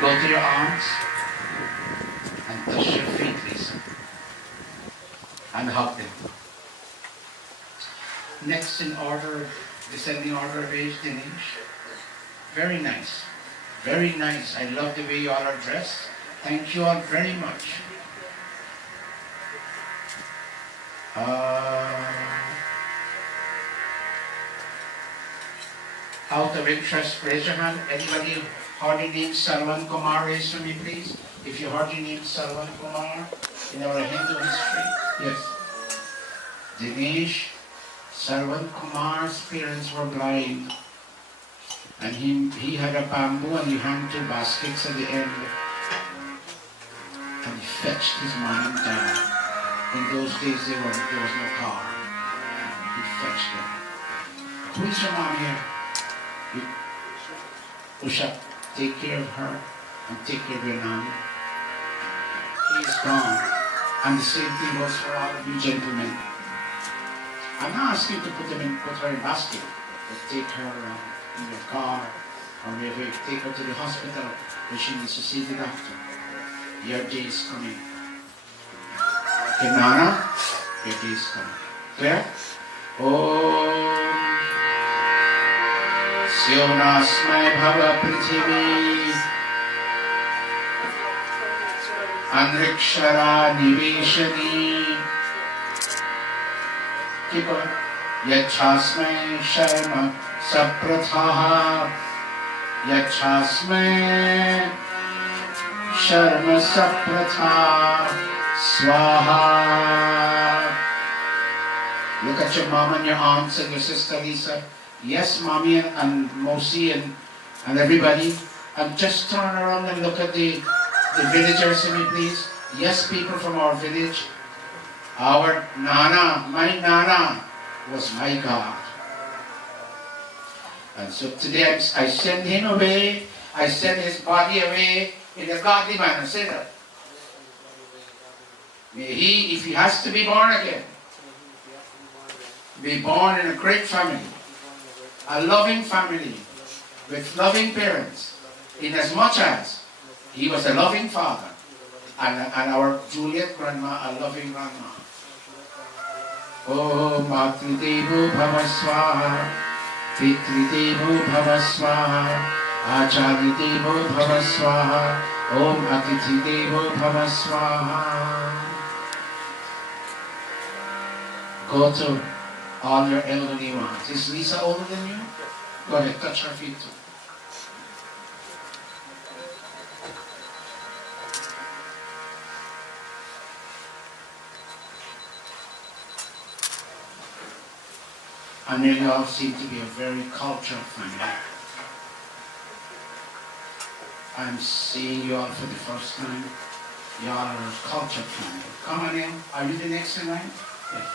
Go to your arms and touch your feet, Lisa, and hug them. Next in order, descending order of age, Dinesh. Very nice. Very nice. I love the way you all are dressed. Thank you all very much. Out of interest, raise your hand. Anybody heard the name Sarwan Kumar? Raise for me, please. If you heard the name Sarwan Kumar in our Hindu history. Yes. Dinesh, Sarwan Kumar's parents were blind. And he had a bamboo and he hung two baskets at the end. And he fetched his man down. In those days there was no car. He He fetched her. Who is your mom here? Usha, take care of her and take care of your nanny. He is gone. And the same thing goes for all of you gentlemen. I'm not asking you to put her in basket, but take her in your car, or maybe take her to the hospital where she needs to see the doctor. Your day is coming. Okay, Nana, your day is coming. Clear? Om Syonasmai Bhava Prithvi Anrikshara Niveshani. Keep going. Yachasmai Sharma Saprathaha. Yachasmai Sharma Sapratha Swaha. Look at your mom and your aunts and your sister Lisa. Yes, mommy and Mosi and everybody. And just turn around and look at the villagers to me, please. Yes, people from our village. Our Nana, my Nana, was my God. And so today I send him away. I send his body away in a godly manner. Say that. May he, if he has to be born again, be born in a great family, a loving family, with loving parents, in as much as he was a loving father, and our Juliet grandma, a loving grandma. Om Matridevo Bhava Swaha, Pitridevo Bhava Swaha, Acharyadevo Bhava Swaha, Om Atithidevo Bhava Swaha. Go to all your elderly ones. Is Lisa older than you? Go ahead, touch her feet too. And you all seem to be a very cultured family. I'm seeing you all for the first time. You all are a cultured family. Come on in. Are you the next in line? Yes.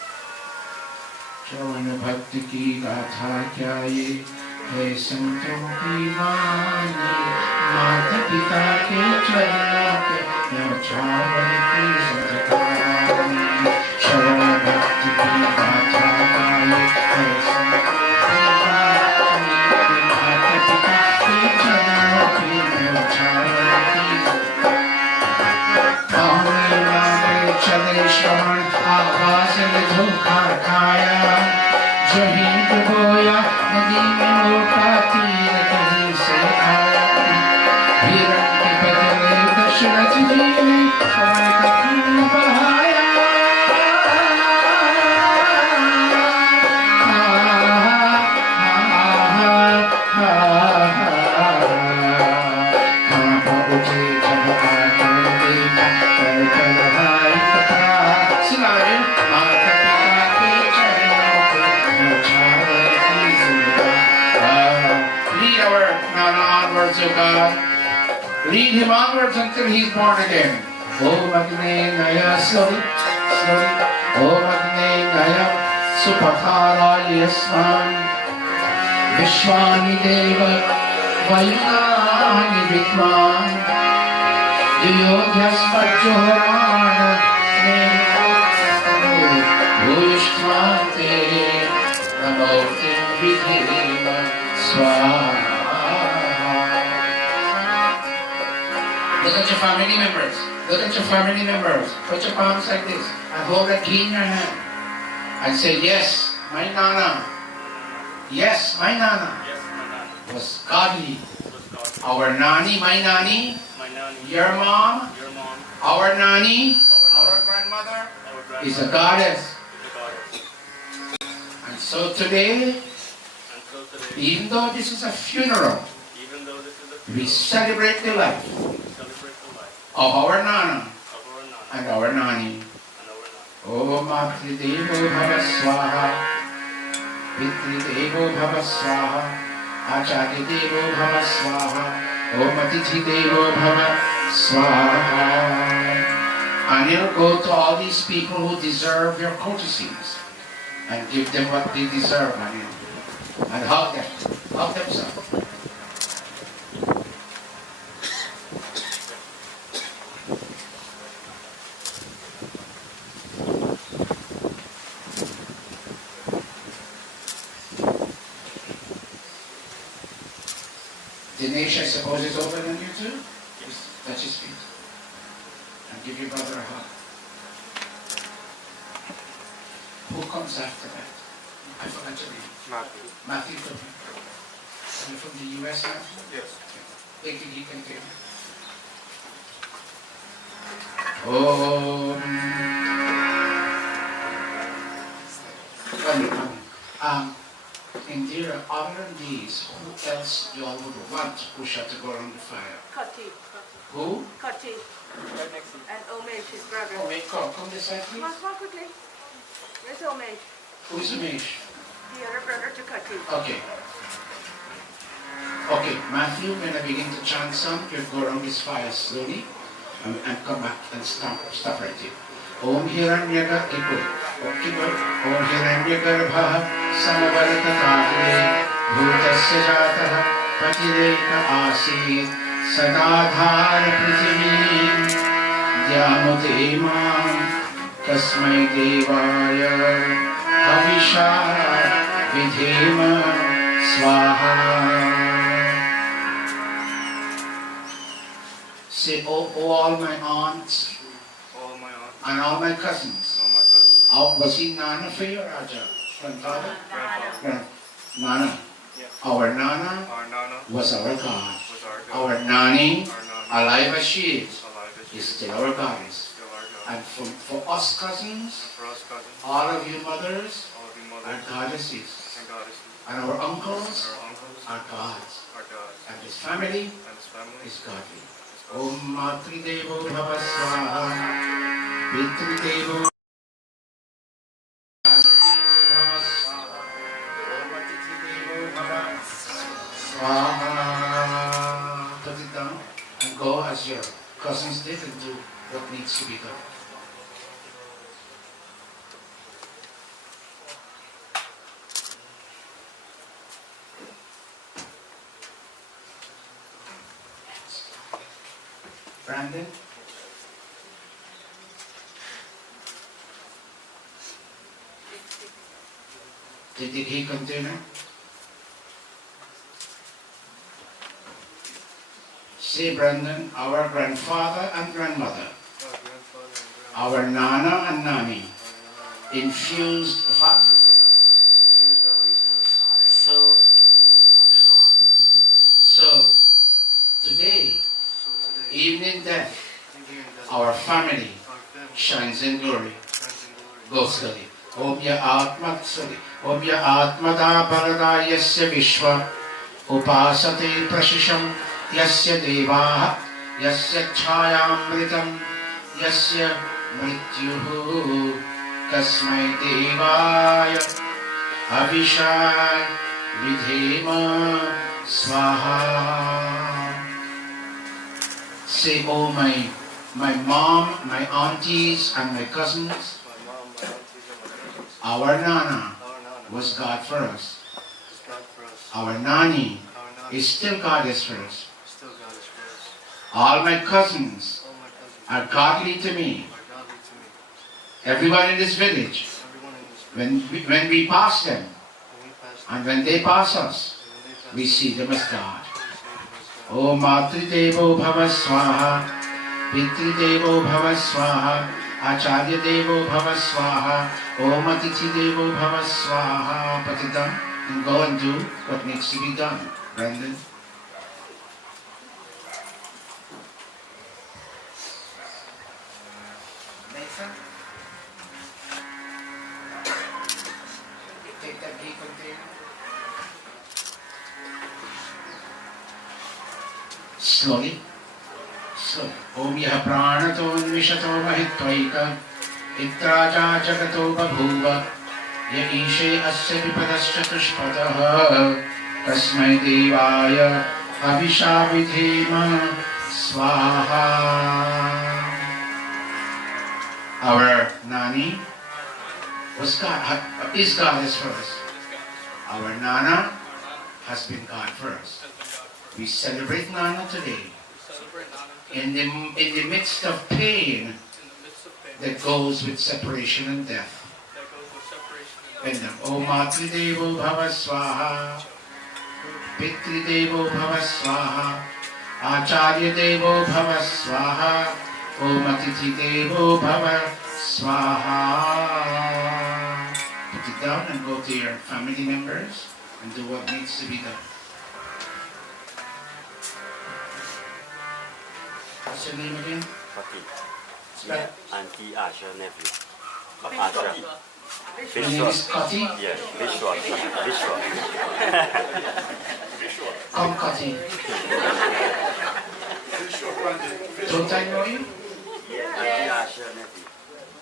Chavan Bhakti ki gatha kya ye hai santon ki vani mata pita ke charan pe chavan ki zadkani Chavan Bhakti ki gatha kya ye hai santon ki vani mata pita ke charan pe chavan ki चले श्रवण आवाज में धोखा खाया जो हिंद बोया नदी में मोटा तीर कहीं से आया हिरण के बदले दशरथ जी ने श्रवण का खून बहाया God. Lead him onwards until he's born again. Om Agne Naya, slowly, slowly. Om Agne Naya, Supathara Yasman, Vishwani Deva, Vayunani Vidman, Yodhyas Vajjoharana, Bhuishtvante, Namote Vidhima, Swaha. Look at your family members. Look at your family members. Put your palms like this and hold a key in your hand. And say, yes, my Nana. Yes, my Nana was godly. Our Nani, my Nani, your mom, our Nani, our grandmother is a goddess. And so today, even though this is a funeral, we celebrate the life of our Nana and our Nani. Om Matridevo Bhava Swaha, Pitridevo Bhava Swaha, Acharyadevo Bhava Swaha, Om Atithidevo Bhava Swaha. And you'll go to all these people who deserve your courtesies. and give them what they deserve, and hug them. Hug themselves. Dinesh, I suppose it's open on you too? Just touch his feet. And give your brother a hug. Who comes after that? I forgot your name. Matthew. Matthew. Are you from the US, Matthew? Yes. Take it, he can take it. Oh. Indira, other than these, who else you all would want to push her to go around the fire? Kati. Who? Kati. And Omesh, his brother. Oh, wait, come this side, please. Come on quickly. Where's Omesh? Who's Umesh? The other brother to Kati. Okay. Okay, Matthew, when I begin to chant some, you go around this fire slowly and come back and stop right here. Om Hiranyaga Iku. Om Hiranyagarbha Samavaratatare Bhutasya Jataha Patireka Asit Sanadhara Prithivim Dhyamute Kasmai Devaya Havisha Vidhema Swaha. Say, oh, all my aunts All my aunts. and all my cousins. All my cousins. Was he Nana for you, Raja? Grandfather? Grandfather. Nana. Yeah. Our Nana Our Nana was our God. was our God. Our Nani, Our Nana alive as she is alive as she is still our goddess. still our God. And for us cousins, And for us cousins, all of you mothers all of you are mothers goddesses. and goddesses, And our uncles our uncles are gods. are gods, And his family and his family is godly. is Om godly. Matridevo Bhava Swaha Pitridevo Bhava Swaha Om Matridevo Bhava Swaha. Put it down and go as your cousins did and do what needs to be done. Brandon? Did he continue? Say, Brandon, our grandfather and grandmother, Our grandfather and our Nana and Nani, grandmother, infused values in us. infused values in us. So today, So today, even in death, even in death, our family our family shines in glory. shines in glory. Go slowly. Om ya atma slowly. Om ya atmada bharada yasya vishwa upasate prashisham yasya devaha yasya chayamritam yasya mrityuhu kasmai devaya avisha vidhema swaha. Say, oh my mom, my aunties and my cousins, My mom, my aunties, and my cousins, our Nana our Nana was God for us. is God for us. Our Nani Our Nana is still goddess for us. is still God is for us. All my cousins All my cousins are godly to me. are godly to me. Everyone in this village, Everyone in this village, when we pass them when we pass and when they pass us, and when they pass we see them as God. we see them as God. Om Matridevo Bhava Swaha Pitridevo Bhava Swaha Acharya Devo Bhava Swaha Om Atithi Devo Bhava Swaha. Put it down and go and do what needs to be done. Brandon? Nathan? Take that ghee container. Slowly. Slowly. Om yaha pranato nvishato mahitvaika itraja jagato babhuva ya ishe asya vipadasya tushpataha tasmai devaya avisha vidhema swaha. Our Nani Was God, is God is first. Our Nana has been God first. We celebrate Nana today. In the midst of pain that goes with separation and death. When the Om Matri Devo Bhava Swaha, Pitri Devo Bhava Swaha, Acharya Devo Bhava Swaha, Om Atithi Devo Bhava Swaha. Put it down and go to your family members and do what needs to be done. What's your name again? Yeah, Auntie Asha nephew. Asha. Your name is Kati? Yes, Vishwa. Vishwa. Come Kati. Don't I know you? Auntie Asha nephew.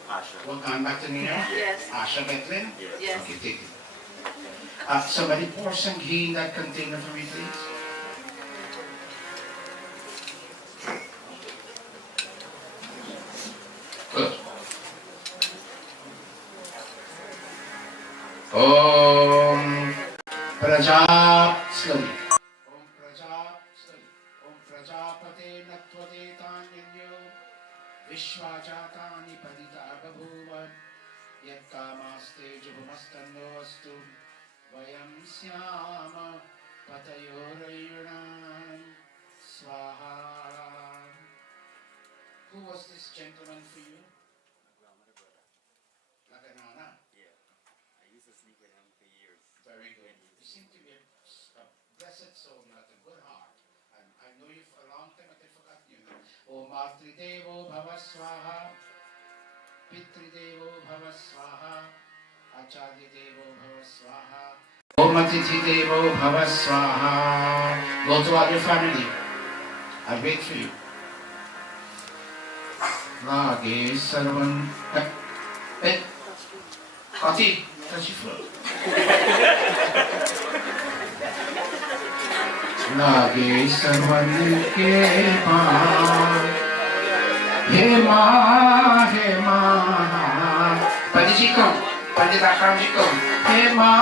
Asha. What, gone back to New York? Yes. Asha Bethlehem? Yes. Okay, take it. Somebody pour some ghee in that container for me, please. Good. Om slowly. Om slowly. Om Prajapate Natvade Tanyanyo Vishwajatani Padita Abhavuvan Yat Kamaste Jubhamaskanno Astu Vayam Syama Patayorayunam Swaha. Who was this gentleman for you? Laganana. Yeah. I used to sleep with him for years. Very good. You seem to be a blessed soul, you have a good heart. And I know you for a long time, but I forgot you. Om Matri Devo Bhava Swaha, Pitri Devo Bhava Swaha, Acharya Devo Bhava Swaha, Om Atithi Devo Bhava Swaha. Go to all your family. I'll wait for you. Lage Sarvan. Hey, Kati, touch your foot. Lage Sarvan ke maan. He ma. Pandit ji come. Pandit Akram ji come. He ma.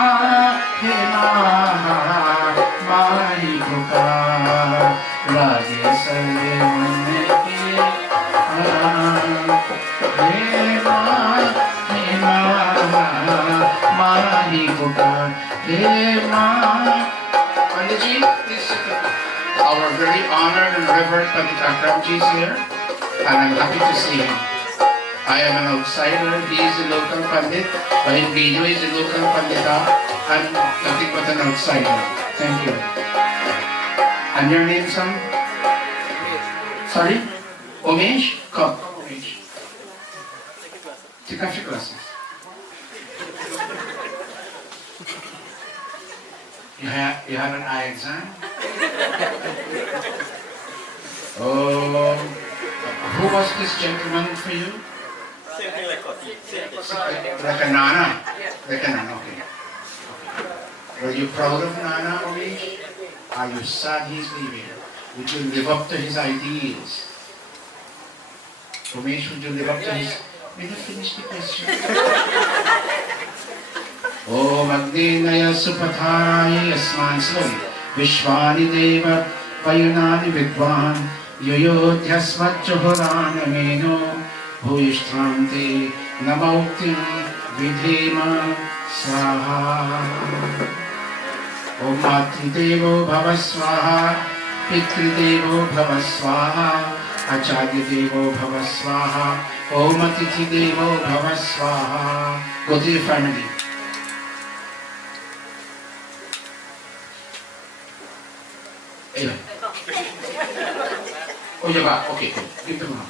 Mahi pukar. Lage Sarvan ke Mahi pukar. Panditji, please sit down. Our very honored and revered Pandit Akramji is here, and I'm happy to see him. I am an outsider, he is a local Pandit, Bahin is a local Pandita, I'm nothing but an outsider. Thank you. And your name, son? Sorry? Umesh? Come, Umesh. Take off your glasses. You had an eye exam? Oh, who was this gentleman for you? Same thing like Kati. Like a Nana? Like a Nana, okay. Were you proud of Nana, Umesh? Are you sad he's leaving? Would you live up to his ideals? Umesh, would you live up to his... May I finish the question? Om Agninaya Supathaye Yasman slowly Vishwani Deva Vayunani Vidwan Yoyodhyasmat Johorana Meno Bhuyishtranti Namauktim Vidhema Swaha. Om Matri Devo Bhava Swaha, Pitri Devo Bhava Swaha, Acharya Devo Bhava Swaha, Om Atithi Devo Bhava Swaha. Go to your family. Ayun. Oh, yeah ba? Okay, cool. Give them up.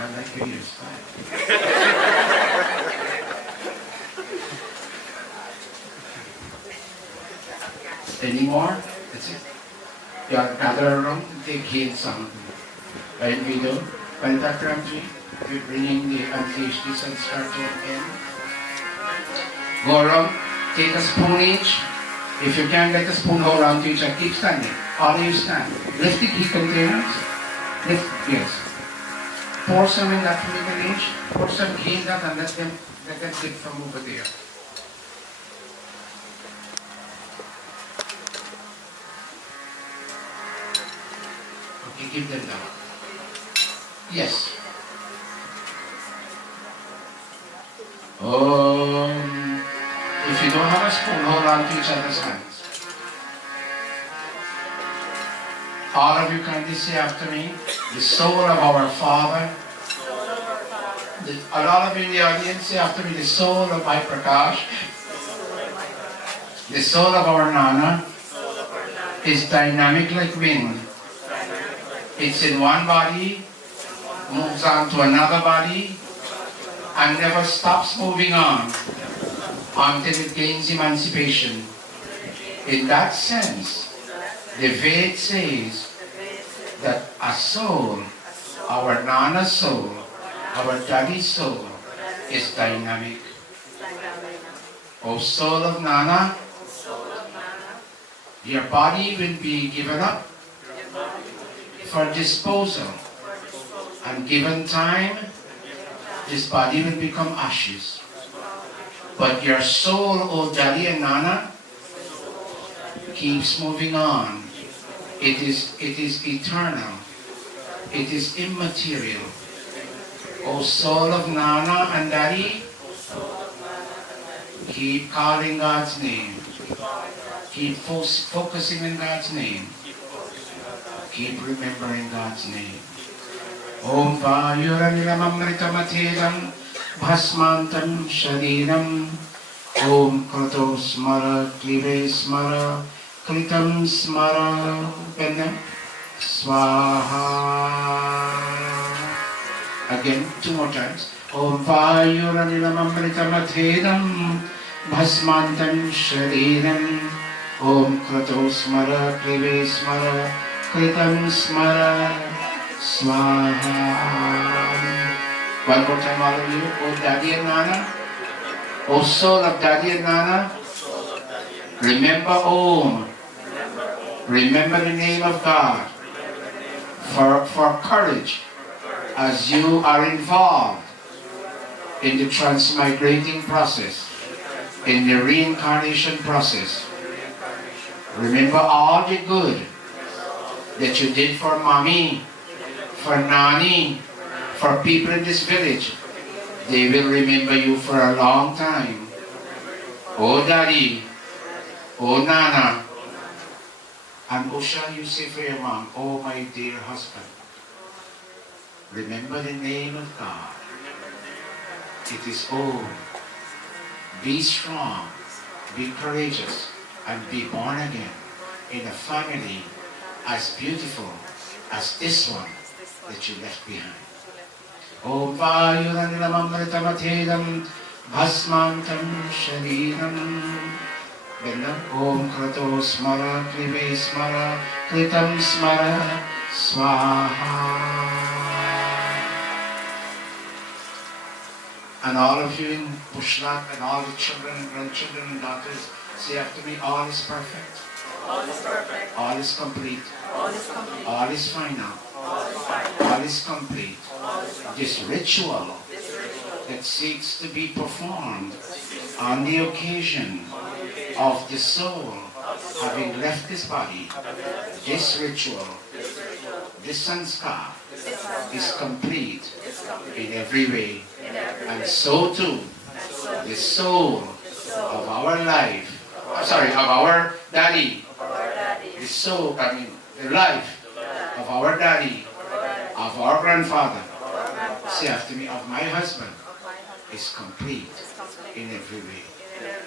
I like your new style. Any more? That's it. You are gather around to take in some. Right, video. Pandit Akramji, you're bringing the PhD and start to end. Go around, take a spoon each. If you can't get a spoon, go around to each and keep standing. How do you stand? Lift the key containers. Yes. Pour some in that middle inch. Pour some ghee in that and let them dip from over there. Okay, give them that. Yes. If you don't have a spoon, hold on to each other's hands. All of you kindly say after me, the soul of our Father. A lot of you in the audience say after me, the soul of my Prakash. The soul of our Nana is dynamic like wind. It's in one body, moves on to another body, and never stops moving on until it gains emancipation. In that sense, the Ved says that a soul, our Nana's soul, our Daddy's soul, is dynamic. O soul of Nana, your body will be given up for disposal, and given time, this body will become ashes. But your soul, O Daddy and Nana, keeps moving on. It is eternal. It is immaterial. O soul of Nana and Daddy, keep calling God's name. Keep focusing on God's name. Keep remembering God's name. Om Vayuranilamamritamathedam Bhasmantam Shariram Om Krato Smara Klive Smara Kritam Smara Swaha. Again, 2 more times. Om Vayuranilamamritamathedam Bhasmantam Shariram Om Krato Smara Klive Smara Kritam Smara Swaha. One more time, all of you. O Daddy and Nana, O soul of Daddy and Nana, remember Om. Remember the name of God for courage as you are involved in the transmigrating process, in the reincarnation process. Remember all the good that you did for Mommy, for Nani, for people in this village. They will remember you for a long time. Oh Daddy, oh Nana, and Usha, you say for your mom, oh my dear husband, remember the name of God. It is Om. Be strong, be courageous, and be born again in a family as beautiful as this one that you left behind. Om Vayuranilamamritamathedam Bhasmantam Shariram Om Krato Smara Krive Smara Kritam Smara Swaha. And all of you in Pushnak and all the children and grandchildren and daughters, say after me, all is perfect. All is perfect. All is complete. All is complete. All is final. All is final. All is complete. All is complete. This ritual This ritual that seeks to be performed on the occasion of the soul having left this body, this ritual, this sanskar is complete in every way. And so too, the soul of our life, of our daddy, the soul, the life of our daddy, of our grandfather, say after me, of my husband, is complete in every way.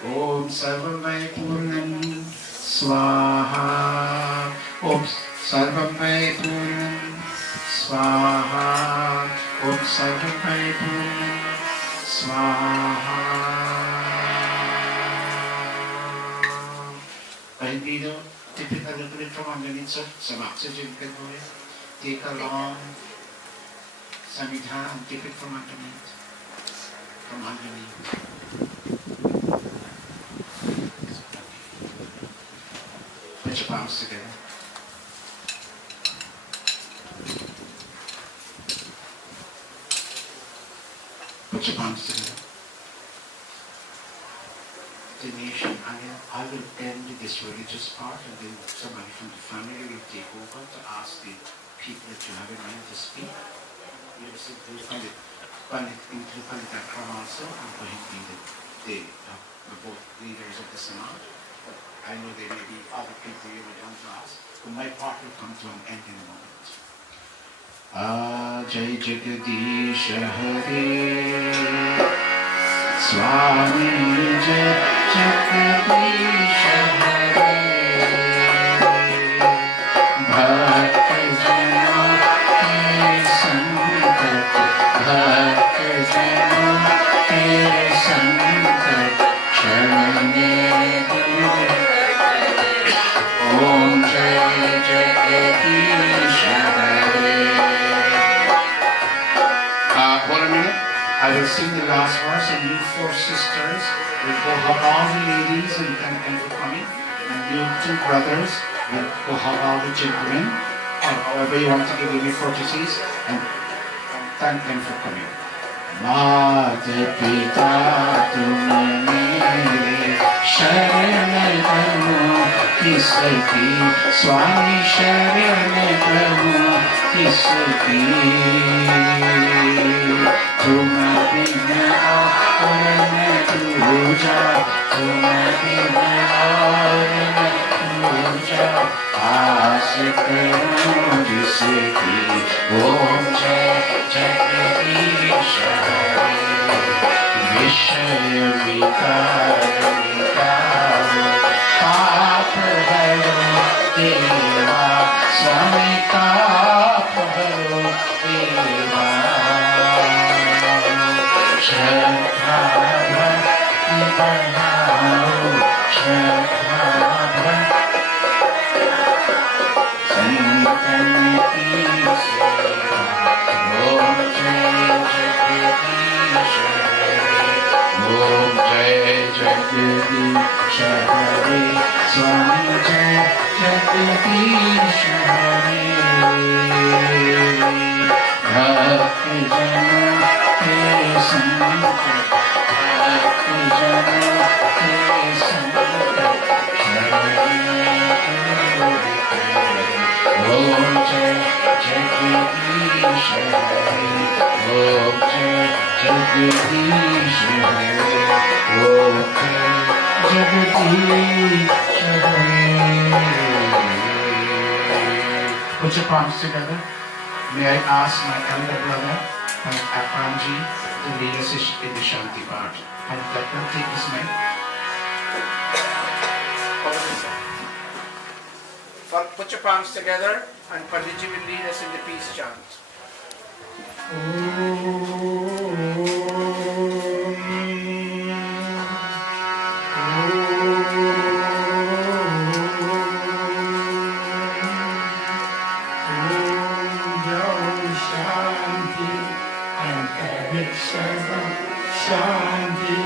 Om Sarvam Vai Purnam Swaha. Om Sarvam Vai Purnam Swaha. Om Sarvam Vai Purnam Swaha. Kahit dito, tipid a little bit from underneath, so some oxygen can go in. Take a long samidha and tip it from underneath. From underneath. Put your palms together. Put your palms together. Dinesh and I will end this religious part, and then somebody from the family will take over to ask the people that you have in mind to speak. You will see Pandit Akram also, and for him being both leaders of the Samaj. But I know there may be other people you would want to ask, but my part will come to an end in a moment. Jai Jagadish Hare Swami Jai Jagadish Hare Bhakta Jano Ke Sankat Bhakta Jano Ke Sankat Sharane Om Jai Jagadish Hare. Hold a minute. I will sing the last verse, and you four sisters will go hug all the ladies and thank them for coming. And you two brothers will go hug all the gentlemen, or however you want to give any courtesies, and thank them for coming. Mata Pita Tumane Sharan Prabhu Kisaki Swami Sharan Prabhu Kisaki Tumane Aurne Puja Tumane Aurne Puja Asikaro Jisaki Om Jai Jagadish Hare Vishaya Vikara Vikara Papa Haro Deva Swami Papa Haro Deva Shraddha Bhakti Bhao Shraddha Bhakti Sanatan Ki Seva Om Jai Jagadish Hare Om Jai Jagadish Hare Swami Jai Jagadish Hare Bhakti Jana Ke Sankat Bhakti Jana Ke Sankat Om Jai Jagadish Hare Om Jai Jagadish Hare Om Jai Jagadish Hare. Put your palms together. May I ask my elder brother, Pandit Akramji, to lead us in the Shanti part. Pandit Akram, take this mic. Put your palms together, and Panditji will lead us in the peace chant. Shanti,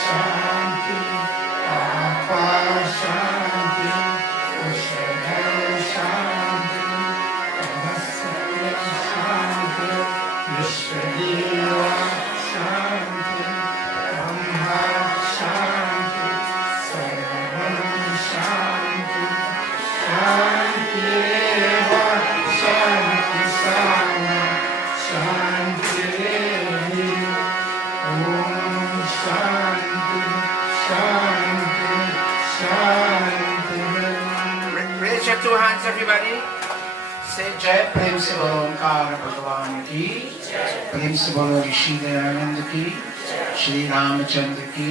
Shanti, Papa Shanti, Shanti, Shanti, Vishwadeva Shanti, Brahma Shanti, Sarvam Shanti, Shanti Eva Shanti Sama, Shanti Om Shanti, Shanti, Shanti. Raise your two hands, everybody. Say Jai Prem Se Bolo Onkar Bhagavan Ki, Prem Se Bolo Rishi Dayanand Ki, Shri Ramachandra Ki,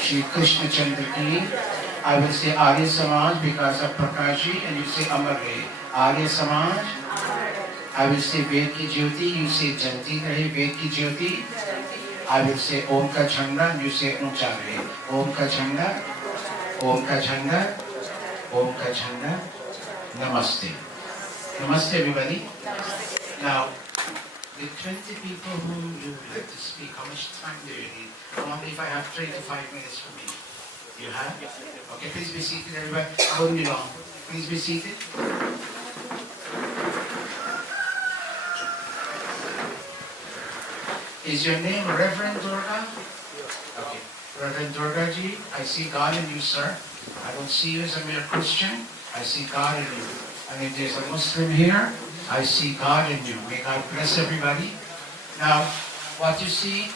Shri Krishna Chandra Ki. I will say Arya Samaj because of Prakash ji, and you say Amar Rahe. Arya Samaj. I will say Ved Ki Jyoti, you say Janti Rahe Ved Ki Jyoti. I will say Om Ka Chanda, and you say Uncha Rahe. Om Ka Chanda, Om Ka Chanda, Om Ka Chanda. Namaste. Namaste, everybody. Now, the 20 people who you would like to speak, how much time do you need? Normally, if I have 3 to 5 minutes for me. You have? Okay, please be seated, everybody. I won't be long. Please be seated. Is your name Reverend Durga? Okay. Reverend Durga ji, I see God in you, sir. I don't see you as a mere Christian. I see God in you. And if there's a Muslim here, I see God in you. May God bless everybody. Now, what you see,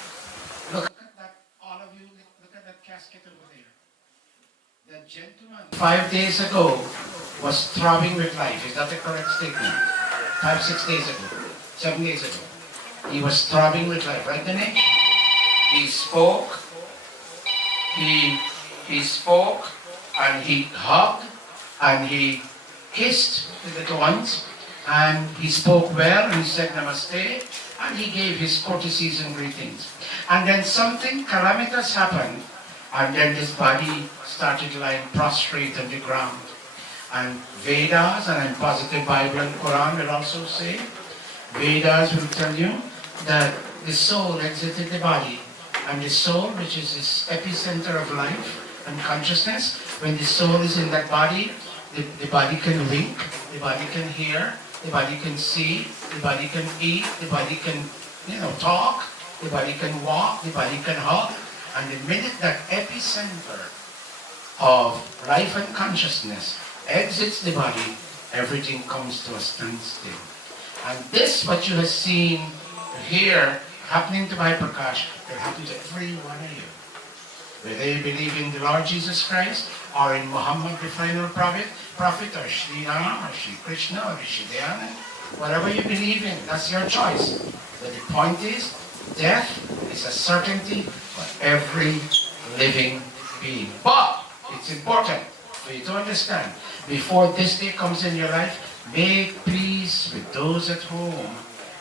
look at that, all of you, look at that casket over there. The gentleman 5 days ago was throbbing with life. Is that the correct statement? 5, 6 days ago, 7 days ago. He was throbbing with life, right, Dinesh? He spoke, he spoke, and he hugged, and he kissed the little ones, and he spoke well, and he said namaste, and he gave his courtesies and greetings. And then something calamitous happened, and then his body started lying prostrate on the ground. And Vedas, and in positive Bible and Quran will also say, Vedas will tell you that the soul exited the body, and the soul, which is this epicenter of life and consciousness, when the soul is in that body, the body can wink, the body can hear, the body can see, the body can eat, the body can, talk, the body can walk, the body can hug. And the minute that epicenter of life and consciousness exits the body, everything comes to a standstill. And this, what you have seen here, happening to my Prakash, will happen to every one of you. Whether they believe in the Lord Jesus Christ, or in Muhammad, the final prophet, or Sri Ram, or Sri Krishna, or Sri Dhyana, whatever you believe in, that's your choice. But the point is, death is a certainty for every living being. But it's important for you to understand, before this day comes in your life, make peace with those at home,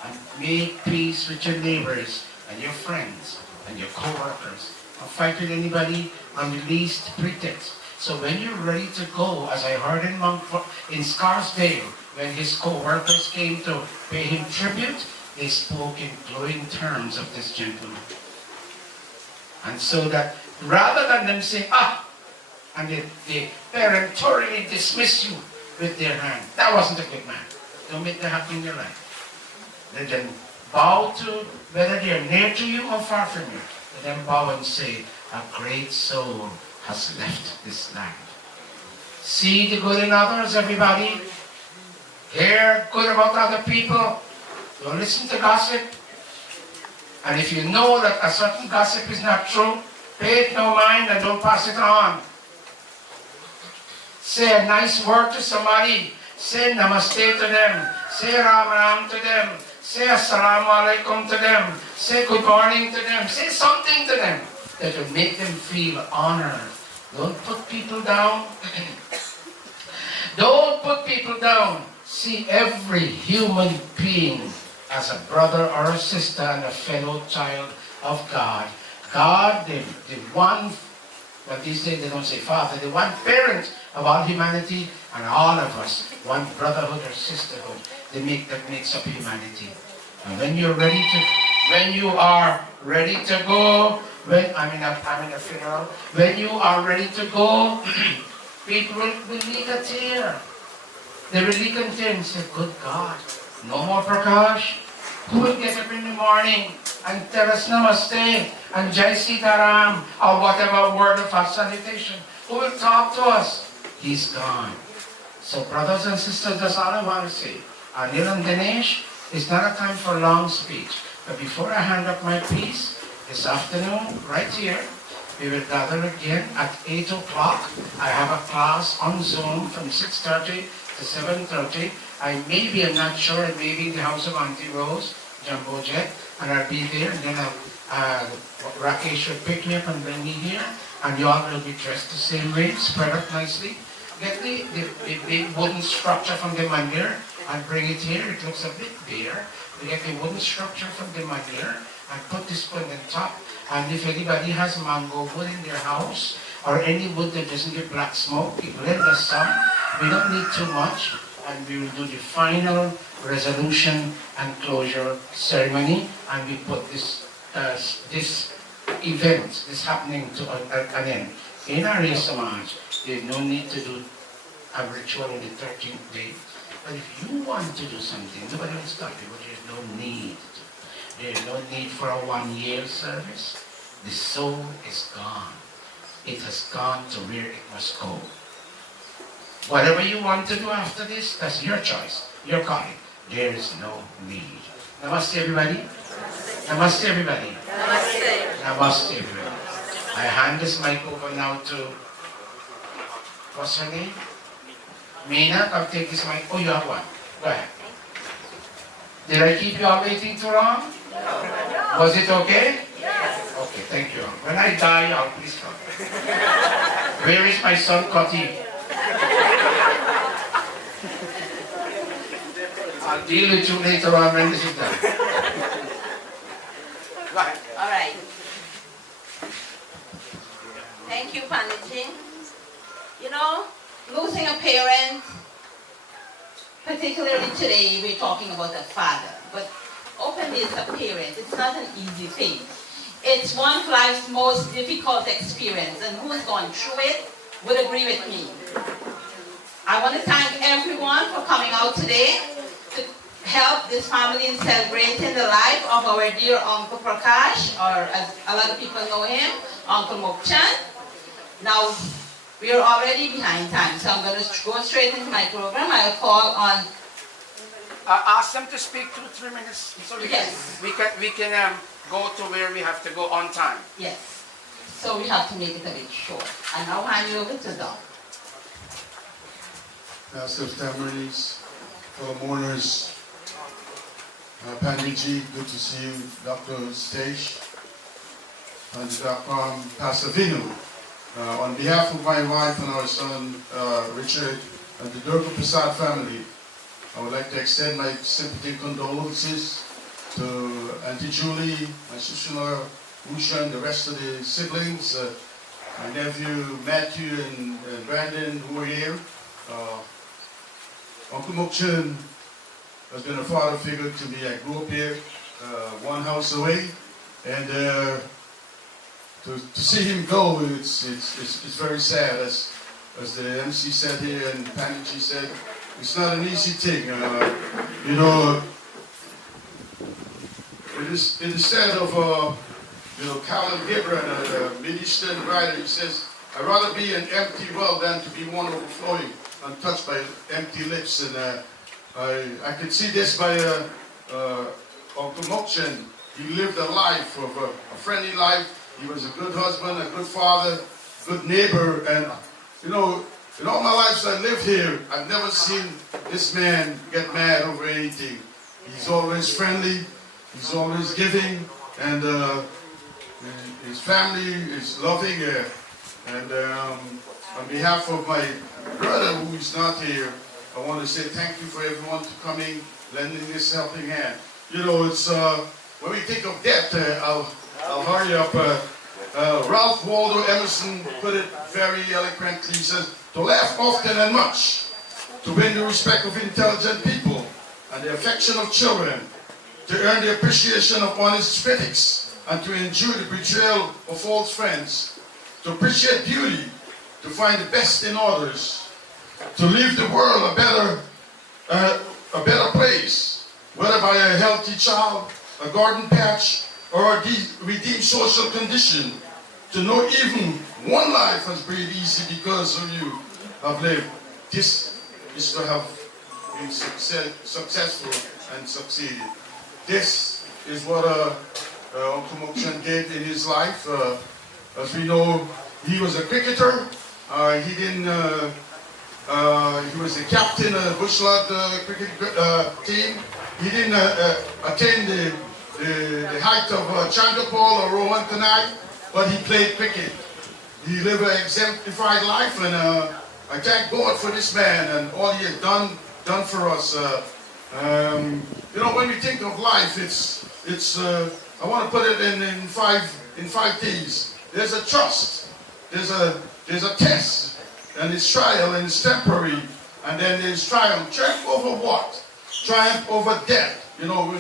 and make peace with your neighbors, and your friends, and your co-workers. Don't fight with anybody on the least pretext. So when you're ready to go, as I heard in Scarsdale, when his co-workers came to pay him tribute, they spoke in glowing terms of this gentleman. And so that rather than them saying, and they peremptorily dismiss you with their hand, that wasn't a good man. Don't make that happen in your life. Let them bow to, whether they're near to you or far from you, let them bow and say, a great soul has left this land. See the good in others, everybody. Hear good about other people. Don't listen to gossip. And if you know that a certain gossip is not true, pay it no mind and don't pass it on. Say a nice word to somebody. Say namaste to them. Say Ram Ram to them. Say Assalamu Alaikum to them. Say good morning to them. Say something to them that will make them feel honored. Don't put people down. Don't put people down. See every human being as a brother or a sister and a fellow child of God. God, the one, but these days they don't say father, the one parent of all humanity, and all of us, one brotherhood or sisterhood, that makes up humanity. And when you're ready to, when you are ready to go, when I'm in a funeral, when you are ready to go, people will leak a tear. They will leak a tear and say, good God, no more Prakash. Who will get up in the morning and tell us namaste and Jai Sitaram or whatever word of our salutation? Who will talk to us? He's gone. So brothers and sisters, that's all I want to say. Anil and Dinesh, it's not a time for long speech. But before I hand up my piece, this afternoon, right here, we will gather again at 8 o'clock. I have a class on Zoom from 6:30 to 7:30. I'm not sure, I may be in the house of Auntie Rose, Jumbo Jet, and I'll be there, and then Rakesh will pick me up and bring me here, and you all will be dressed the same way, spread up nicely. Get the big wooden structure from the mandir and bring it here. It looks a bit bare. We get the wooden structure from the mandir and put this on the top. And if anybody has mango wood in their house, or any wood that doesn't get black smoke, you lend us some. We don't need too much. And we will do the final resolution and closure ceremony, and we put this event, this happening to an end. In our Samaj, there's no need to do a ritual on the 13th day, but if you want to do something, nobody will stop you, but there's no need to. There is no need for a 1 year service. The soul is gone. It has gone to where it must go. Whatever you want to do after this, that's your choice, your calling. There is no need. Namaste, everybody. Namaste, everybody. Namaste. Namaste, everybody. I hand this mic over now to, what's her name? Meena, I'll take this mic. Oh, you have one. Go ahead. Did I keep you all waiting too long? No. Was it okay? Yes. Okay, thank you. When I die, I'll please come. Where is my son, Koti? I'll deal with you later on when this is done. Right. All right. Thank you, Panditji. You know, losing a parent, particularly today, we're talking about a father, but openly as a parent, it's not an easy thing. It's one of life's most difficult experience, and who has gone through it would agree with me. I want to thank everyone for coming out today to help this family in celebrating the life of our dear Uncle Prakash, or as a lot of people know him, Uncle Mokchan. Now, we are already behind time, so I'm going to go straight into my program. I'll call on... Ask them to speak 2-3 minutes so Yes. we can go to where we have to go on time. Yes. So we have to make it a bit short. I now hand you over to Don. Master of Ceremonies, fellow mourners, Panditji, good to see you, Dr. Stage, and Dr. Pastor Vinu. On behalf of my wife and our son, Richard, and the Durga Prasad family, I would like to extend my sympathy and condolences to Auntie Julie, my sister-in-law, Usha, and the rest of the siblings, my nephew Matthew and Brandon, who are here. Uncle Mokchan has been a father figure to me. I grew up here, one house away, and to see him go, it's very sad. As the MC said here and Panditji said, it's not an easy thing. You know, it is said of Khalil Gibran, a Mideastern writer. He says, "I'd rather be an empty well than to be one overflowing, untouched by empty lips." And I could see this by Uncle Mokchan. He lived a life of a friendly life. He was a good husband, a good father, good neighbor, and you know, in all my life I lived here, I've never seen this man get mad over anything. He's always friendly, he's always giving, and his family is loving. And on behalf of my brother who is not here, I want to say thank you for everyone to coming, lending this helping hand. You know, it's when we think of death, I'll hurry up. Ralph Waldo Emerson put it very eloquently. He says, "To laugh often and much, to win the respect of intelligent people and the affection of children, to earn the appreciation of honest critics, and to endure the betrayal of false friends, to appreciate beauty, to find the best in others, to leave the world a better place, whether by a healthy child, a garden patch, or a redeemed social condition, to know even one life has breathed easy because of you have lived. This is to have been successful and succeeded. This is what Uncle Mokchan did in his life. As we know, he was a cricketer. He was the captain of the Bushlot cricket team. He didn't attain the height of Chandapal or Rohan tonight, but he played cricket. He lived an exemplified life, and I thank God for this man and all he has done for us. You know, when we think of life, it's I want to put it in five T's. There's a trust, there's a test, and it's trial, and it's temporary, and then there's triumph. Triumph over what? Triumph over death. You know,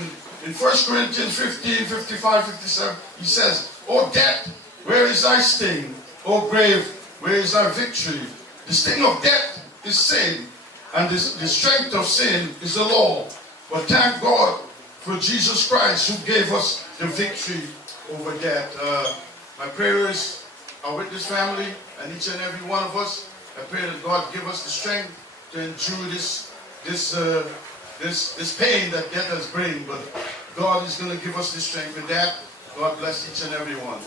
in 1 Corinthians 15, 55, 57, he says, "O death, where is thy sting? O grave, where is thy victory? The sting of death is sin, and the strength of sin is the law. But thank God for Jesus Christ who gave us the victory over that. My prayers are with this family and each and every one of us. I pray that God give us the strength to endure this pain that death has bring. But God is going to give us the strength. With that, God bless each and every one.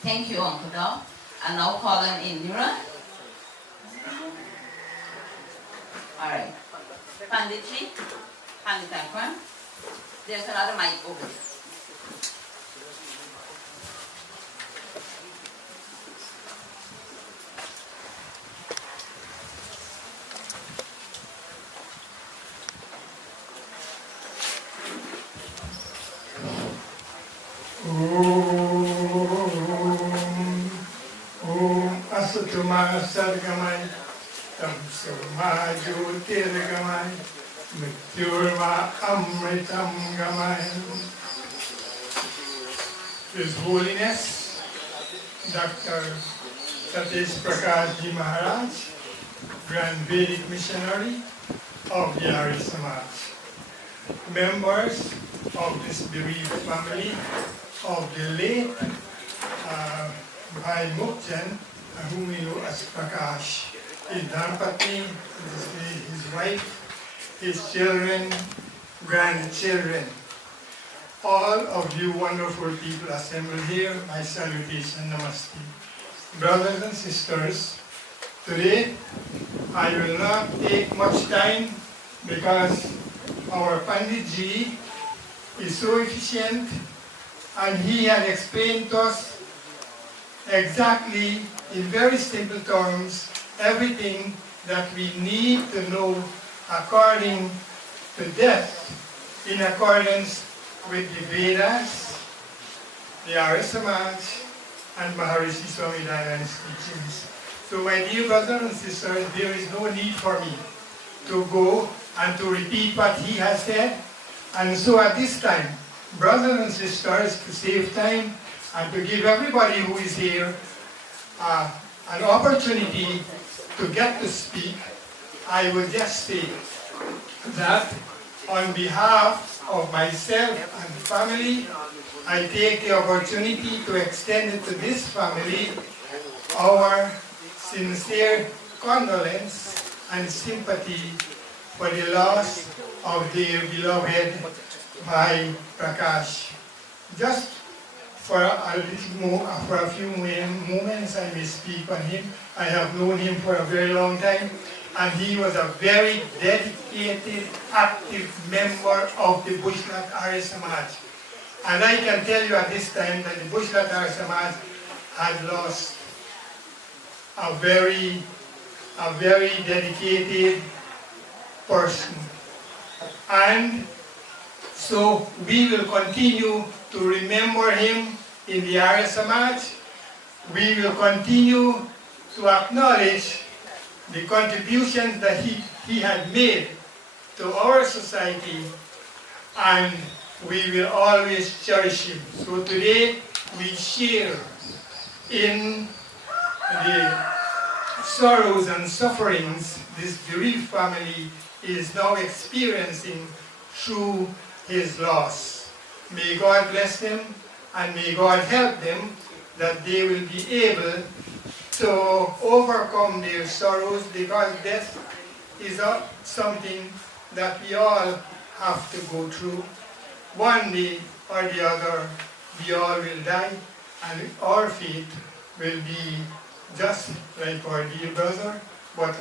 Thank you, Uncle Doc. And now call on Indira. All right. Panditji, Pandit Akram. There's another mic over there. Asatuma Sadgamai, Tamsuma Jyotirgamai, Mrityurva Amritam Gamai. His Holiness, Dr. Prakash Ji Maharaj, Grand Vedic Missionary of the Arya Samaj. Members of this bereaved family of the late Bhai Mukjan, whom we know as Prakash, his Dharpatni, his wife, his children, grandchildren. All of you wonderful people assembled here, my salutation, namaste. Brothers and sisters, today I will not take much time because our Panditji is so efficient and he had explained to us exactly in very simple terms everything that we need to know according to death, in accordance with the Vedas, the Arya Samaj, and Maharishi Swami Dayananda's teachings. So my dear brothers and sisters, there is no need for me to go and to repeat what he has said. And so at this time, brothers and sisters, to save time and to give everybody who is here an opportunity to get to speak, I will just say that on behalf of myself and family, I take the opportunity to extend to this family our sincere condolence and sympathy for the loss of their beloved Bhai Prakash. Just for a few moments I may speak on him. I have known him for a very long time, and he was a very dedicated, active member of the Bushlat Arya Samaj. And I can tell you at this time that the Bushlat Arya Samaj had lost a very dedicated person. And so we will continue to remember him in the Arya Samaj. We will continue to acknowledge the contributions that he had made to our society, and we will always cherish him. So today we share in the sorrows and sufferings this bereaved family is now experiencing through his loss. May God bless them and may God help them that they will be able to overcome their sorrows, because death is something that we all have to go through. One day or the other, we all will die, and our fate will be just like our dear brother. But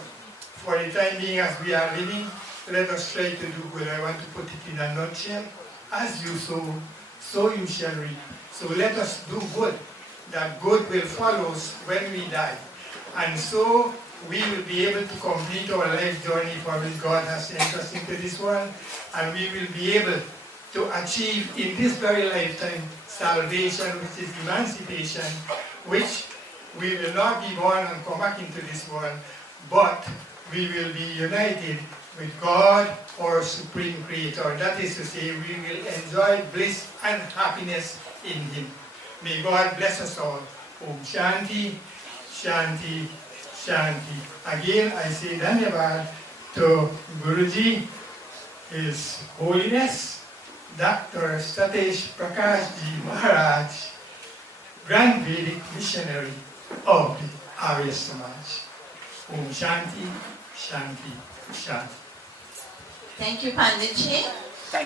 for the time being, as we are living, let us try to do good. I want to put it in a nutshell. As you sow, so you shall reap. So let us do good, that good will follow us when we die. And so we will be able to complete our life journey for which God has sent us into this world, and we will be able to achieve in this very lifetime salvation, which is emancipation, which we will not be born and come back into this world, but we will be united with God, our Supreme Creator. That is to say, we will enjoy bliss and happiness in Him. May God bless us all. Om Shanti, Shanti, Shanti. Again, I say Dhanyavad to Guruji His Holiness Dr. Satish Prakash Ji Maharaj, Grand Vedic Missionary of the Arya Samaj. Om Shanti, Shanti, Shanti. Thank you, Panditji.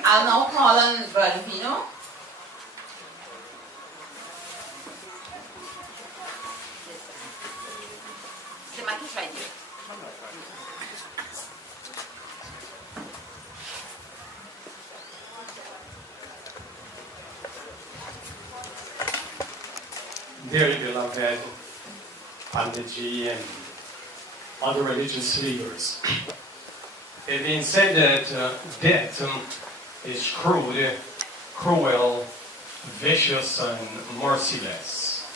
I'll now call on Brother Vino. The mic is right here. Dearly beloved Panditji and other religious leaders, it being said that death is cruel, vicious, and merciless.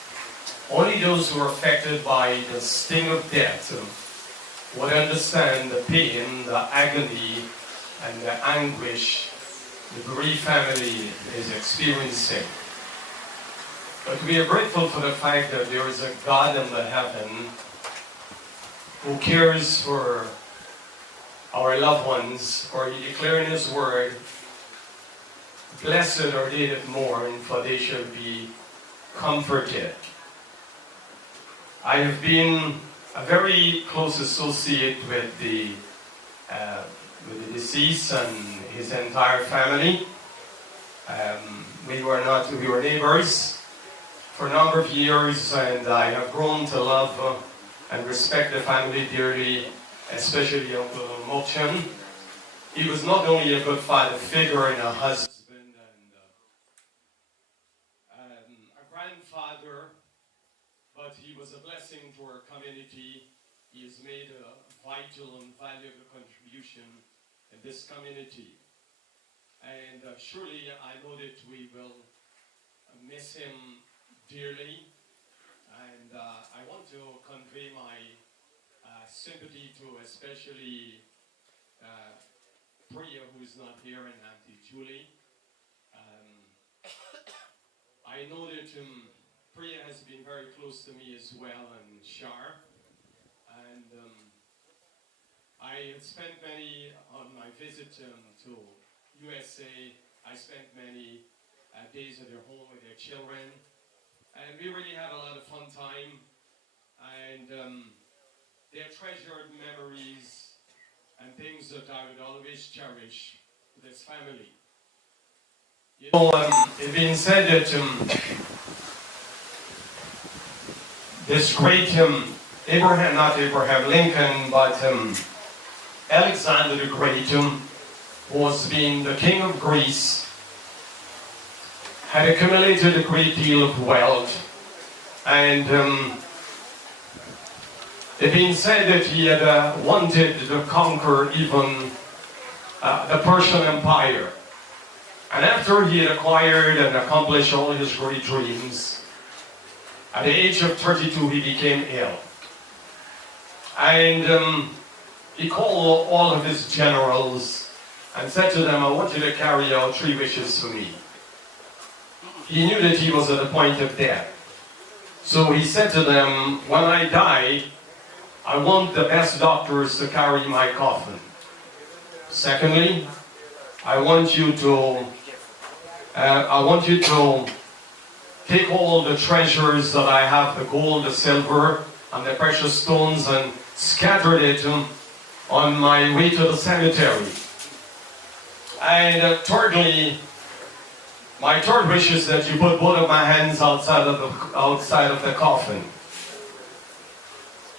Only those who are affected by the sting of death would understand the pain, the agony, and the anguish the bereaved family is experiencing. But we are grateful for the fact that there is a God in the heaven who cares for our loved ones, for He declared in His word, "Blessed are they that mourn, for they shall be comforted." I have been a very close associate with the deceased and his entire family. We were neighbors for a number of years, and I have grown to love and respect the family dearly, especially Uncle Mochan. He was not only a good father figure and a husband and a grandfather, but he was a blessing to our community. He has made a vital and valuable contribution in this community. And surely I know that we will miss him dearly. And I want to convey my sympathy to especially Priya, who is not here, and Auntie Julie. I know that Priya has been very close to me as well, and Shar. And I have spent many, on my visit to USA, I spent many days at their home with their children. And we really had a lot of fun time. And they're treasured memories and things that I would always cherish with this family. You know, it being said that this great not Abraham Lincoln, but Alexander the Great, who was being the king of Greece, had accumulated a great deal of wealth, and it being said that he had wanted to conquer even the Persian Empire. And after he had acquired and accomplished all his great dreams, at the age of 32 he became ill. And he called all of his generals and said to them, "I want you to carry out 3 wishes for me." He knew that he was at the point of death. So he said to them, "When I die, I want the best doctors to carry my coffin. Secondly, I want you to take all the treasures that I have, the gold, the silver, and the precious stones, and scatter it on my way to the cemetery. And thirdly, my third wish is that you put both of my hands outside of the coffin."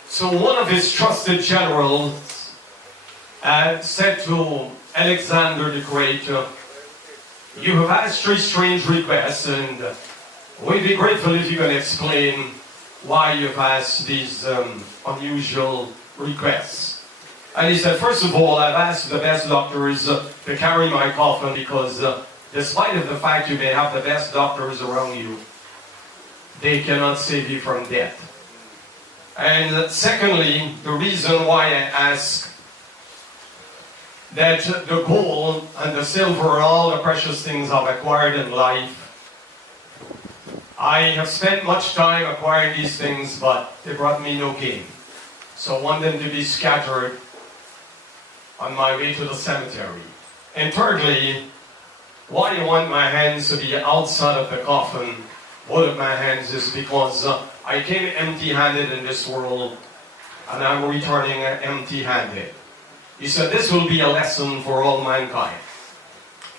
So one of his trusted generals said to Alexander the Great, "You have asked 3 strange requests, and we'd be grateful if you can explain why you've asked these unusual requests." And he said, "First of all, I've asked the best doctors to carry my coffin because despite of the fact you may have the best doctors around you, they cannot save you from death. And secondly, the reason why I ask that the gold and the silver and all the precious things I've acquired in life, I have spent much time acquiring these things, but they brought me no gain. So I want them to be scattered on my way to the cemetery. And thirdly, why I want my hands to be outside of the coffin, both of my hands, is because I came empty-handed in this world, and I'm returning empty-handed. He said this will be a lesson for all mankind.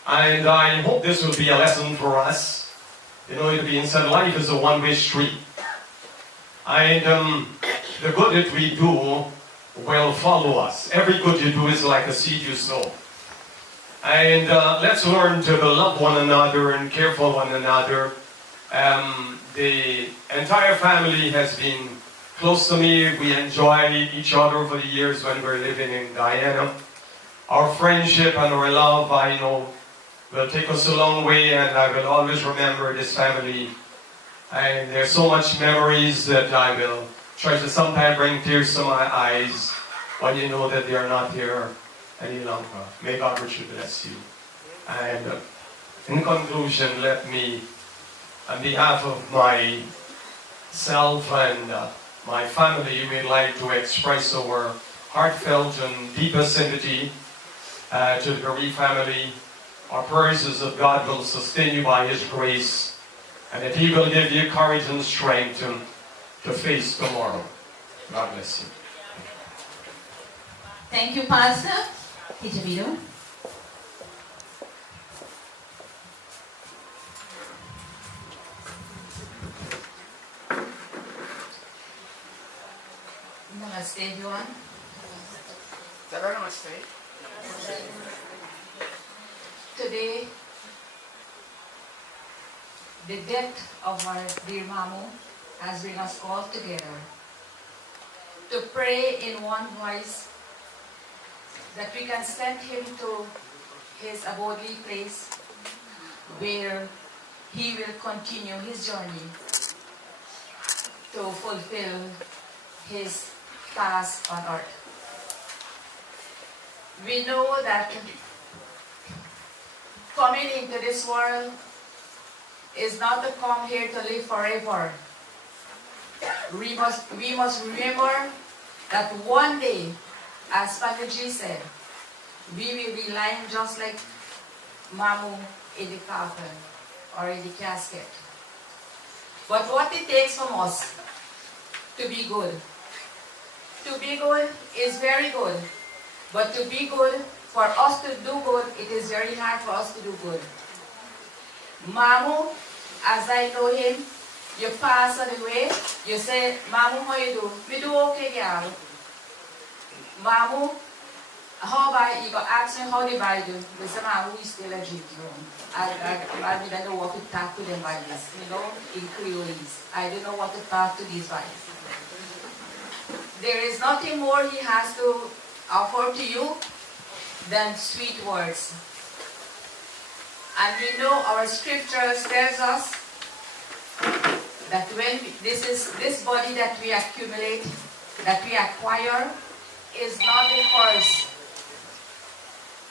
And I hope this will be a lesson for us. You know, it being said, life is a one-way street. And the good that we do will follow us. Every good you do is like a seed you sow. And let's learn to love one another and care for one another. The entire family has been close to me. We enjoyed each other over the years when we were living in Guyana. Our friendship and our love, I know, will take us a long way, and I will always remember this family. And there's so much memories that I will try to sometimes bring tears to my eyes when you know that they are not here any longer. May God richly bless you. And in conclusion, let me, on behalf of myself and my family, we'd like to express our heartfelt and deepest sympathy to the bereaved family. Our prayers is that God will sustain you by His grace, and that He will give you courage and strength to face tomorrow. God bless you. Thank you, Pastor. Peter Vito. Namaste, everyone. Namaste. Today, the death of our dear Mamu has bring us all together to pray in one voice that we can send him to his abodely place where he will continue his journey to fulfill his task on earth. We know that coming into this world is not to come here to live forever. We must remember that one day, as Pataji said, we will be lying just like Mamu in the coffin or in the casket. But what it takes from us to be good. To be good is very good. But to be good, for us to do good, it is very hard for us to do good. Mamu, as I know him, you pass on the way, you say, Mamu, how you do? We do okay, girl. Mamu, how about you go ask me how they buy do? We say, Mamu, we still a drink room. I don't know what to talk to them by this, you know, in Creolese. I don't know what to talk to these guys. There is nothing more he has to offer to you than sweet words. And we know our scriptures tells us that when this body that we accumulate, that we acquire, is not the first.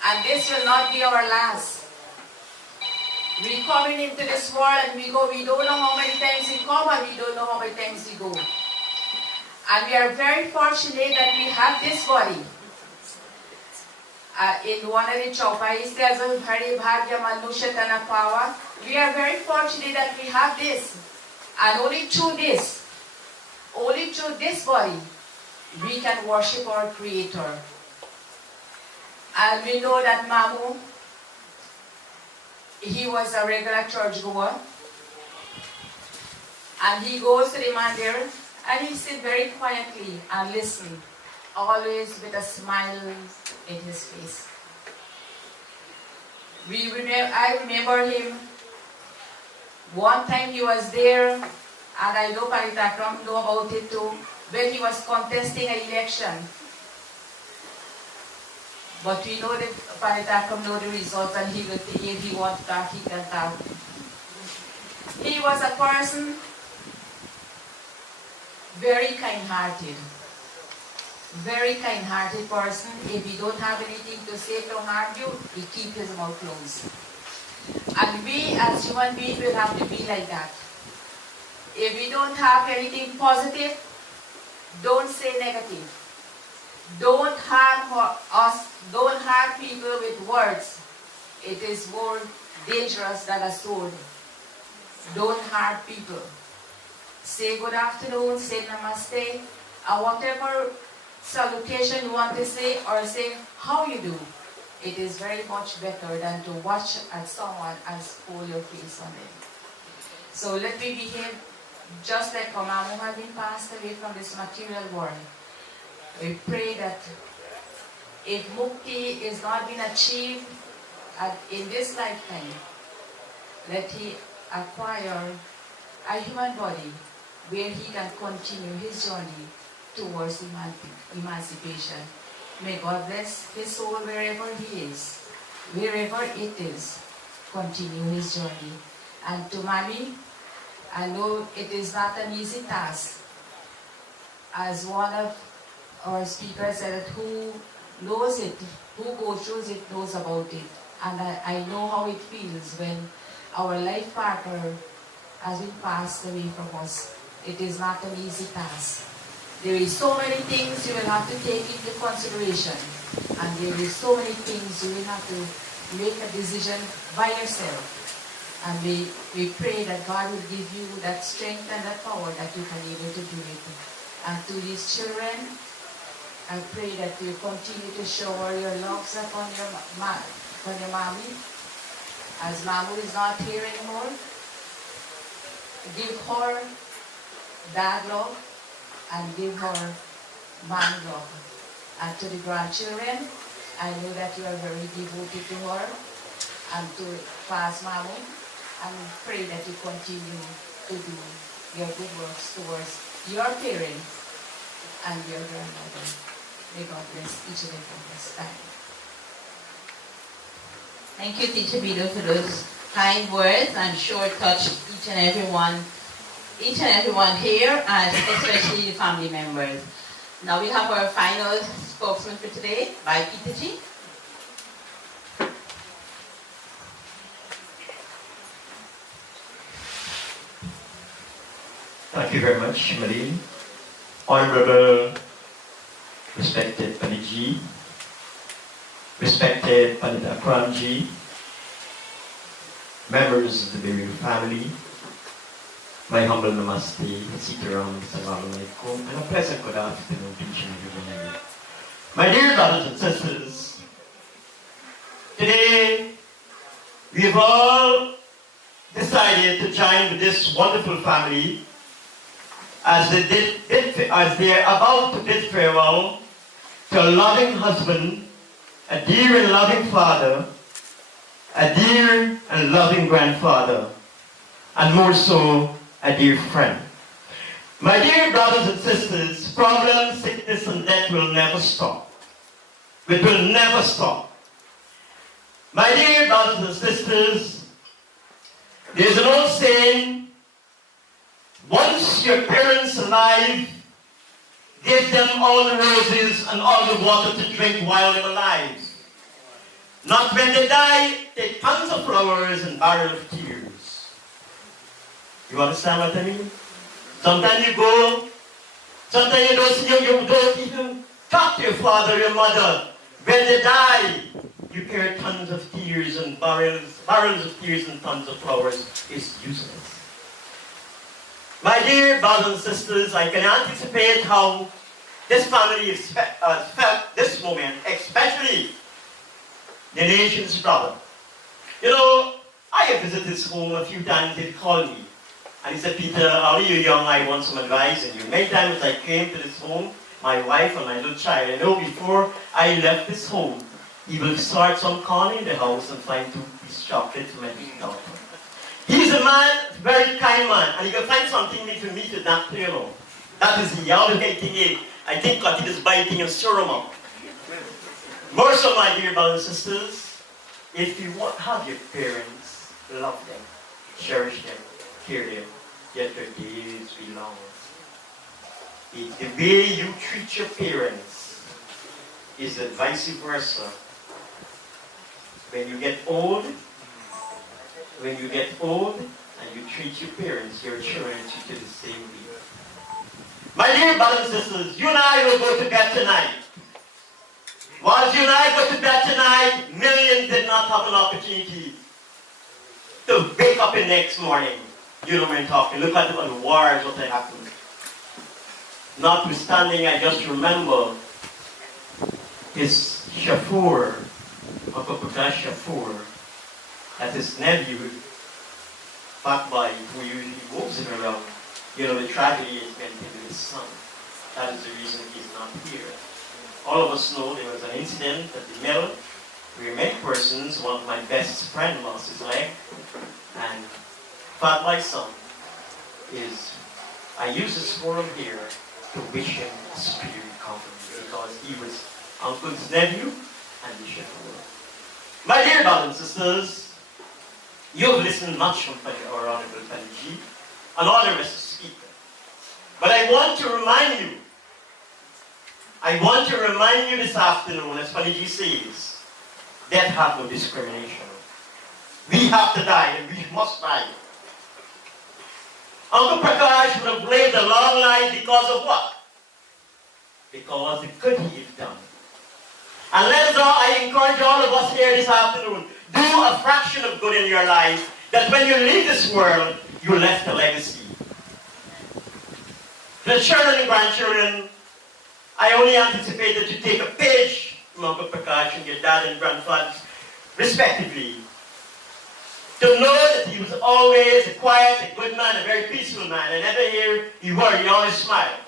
And this will not be our last. We coming into this world and we go, we don't know how many times we come and we don't know how many times we go. And we are very fortunate that we have this body. In one of the chopais, there's a Hari Bhagya Manusha Tana Power. We are very fortunate that we have this. And only through this body, we can worship our Creator. And we know that Mamu, he was a regular church goer. And he goes to the mandir and he sits very quietly and listens, always with a smile in his face. I remember him. One time he was there, and I know Paritakram know about it too, when he was contesting an election. But we know that Paritakram know the result, and if he wants to talk, he can talk. He was a person very kind-hearted. Very kind-hearted person. If he don't have anything to say to harm you, he keeps his mouth closed. And we as human beings will have to be like that. If we don't have anything positive, don't say negative. Don't harm us, don't harm people with words. it is more dangerous than a sword. Don't harm people. Say good afternoon, say namaste, and whatever salutation you want to say, or say how you do. It is very much better than to watch at someone and spoil your face on them. So let me behave just like our Mamu had been passed away from this material world. We pray that if mukti is not been achieved in this lifetime, let he acquire a human body where he can continue his journey towards emancipation. May God bless his soul wherever he is, wherever it is, continue his journey. And to Mami, I know it is not an easy task. As one of our speakers said, who knows it, who goes through it knows about it. And I know how it feels when our life partner has been passed away from us. It is not an easy task. There is so many things you will have to take into consideration. And there is so many things you will have to make a decision by yourself. And we pray that God will give you that strength and that power that you can be able to do it. And to these children, I pray that you continue to shower your loves upon your mommy. As Mamu is not here anymore, give her dad love and give her mom love. And to the grandchildren, I know that you are very devoted to her and to Faz Mamu, and pray that you continue to do your good works towards your parents and your grandmother. May God bless each and every one this time. Thank you, Teacher Bido, for those kind words and sure touch each and everyone here, and especially the family members. Now we have our final spokesman for today by Peter G. Thank you very much, Marie. Honorable, respected Paniji, respected Panita Akramji, members of the Burial family, my humble namaste, sitaram, assalamu alaikum, and a pleasant good afternoon to each and every one. My dear brothers and sisters, today we've all decided to join with this wonderful family as they are about to bid farewell to a loving husband, a dear and loving father, a dear and loving grandfather, and more so, a dear friend. My dear brothers and sisters, problems, sickness, and death will never stop. It will never stop. My dear brothers and sisters, there's an old saying, once your parents alive, give them all the roses and all the water to drink while they're alive. Not when they die, take tons of flowers and barrel of tears. You understand what I mean? Sometimes you go, sometimes you don't see you don't even talk to your father, your mother. When they die, you carry tons of tears and barrels of tears and tons of flowers. It's useless. My dear brothers and sisters, I can anticipate how this family has felt this moment, especially the nation's brother. You know, I have visited his home a few times. He called me. And he said, Peter, how are you young? I want some advice on you. Many times I came to this home, my wife and my little child, I know before I left this home, he will start some corner in the house and find 2 pieces of chocolate for my big daughter. He's a man, very kind man, and he can find something for me to not clear on. That is the other thing. I think God is biting and stir him up. More so, my dear brothers and sisters, if you want to have your parents, love them, cherish them, care them, yet their days be long. If the way you treat your parents is the vice versa. When you get old and you treat your parents, your children treat you the same way. My dear brothers and sisters, you and I will go to bed tonight. While you and I go to bed tonight, millions did not have an opportunity to wake up the next morning, you know what I'm talking. Look at the wars, what happened. Notwithstanding, I just remember his chauffeur, Uncle Prakash chauffeur, as his nephew, fat boy, who usually moves him around. You know, the tragedy is meant to be his son. That is the reason he's not here. All of us know there was an incident at the mill where many persons, one of my best friends lost his leg, and fat my son is, I use this forum here to wish him a speedy recovery because he was Uncle's nephew and the chauffeur. My dear brothers and sisters, you have listened much from our Honorable Panji and all the rest of the speakers. But I want to remind you this afternoon, as Panji says, death have no discrimination. We have to die and we must die. Uncle Prakash would have lived a long life because of what? Because the good he had done. And let us all, I encourage all of us here this afternoon, do a fraction of good in your life, that when you leave this world, you left a legacy. The children and grandchildren, I only anticipate that you take a page from Uncle Prakash and your dad and grandfather, respectively, to know that he was always a quiet, a good man, a very peaceful man. I never hear he worried, he always smiled.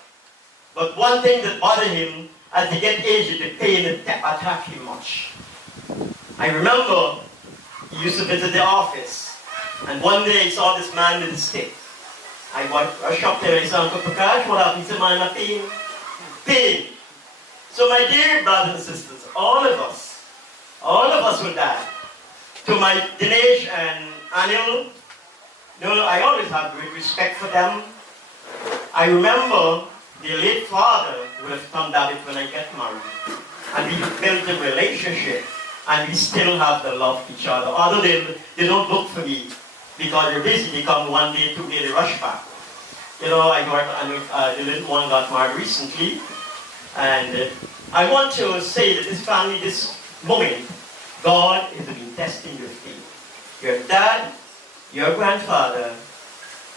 But one thing that bothered him, as he get aged, the pain attacked him much. I remember he used to visit the office, and one day he saw this man with a stick. I rushed up there and I said, Uncle Prakash, what happened? He said, man, pain. Pain. So my dear brothers and sisters, all of us will die. To my Dinesh and Anil, I always have great respect for them. I remember their late father would have come down when I get married. And we built a relationship, and we still have the love for each other. Although they don't look for me, because they're busy, they come 1 day, 2 days, they rush back. The little one got married recently, and I want to say that this family, this moment, God has been testing your faith. Your dad, your grandfather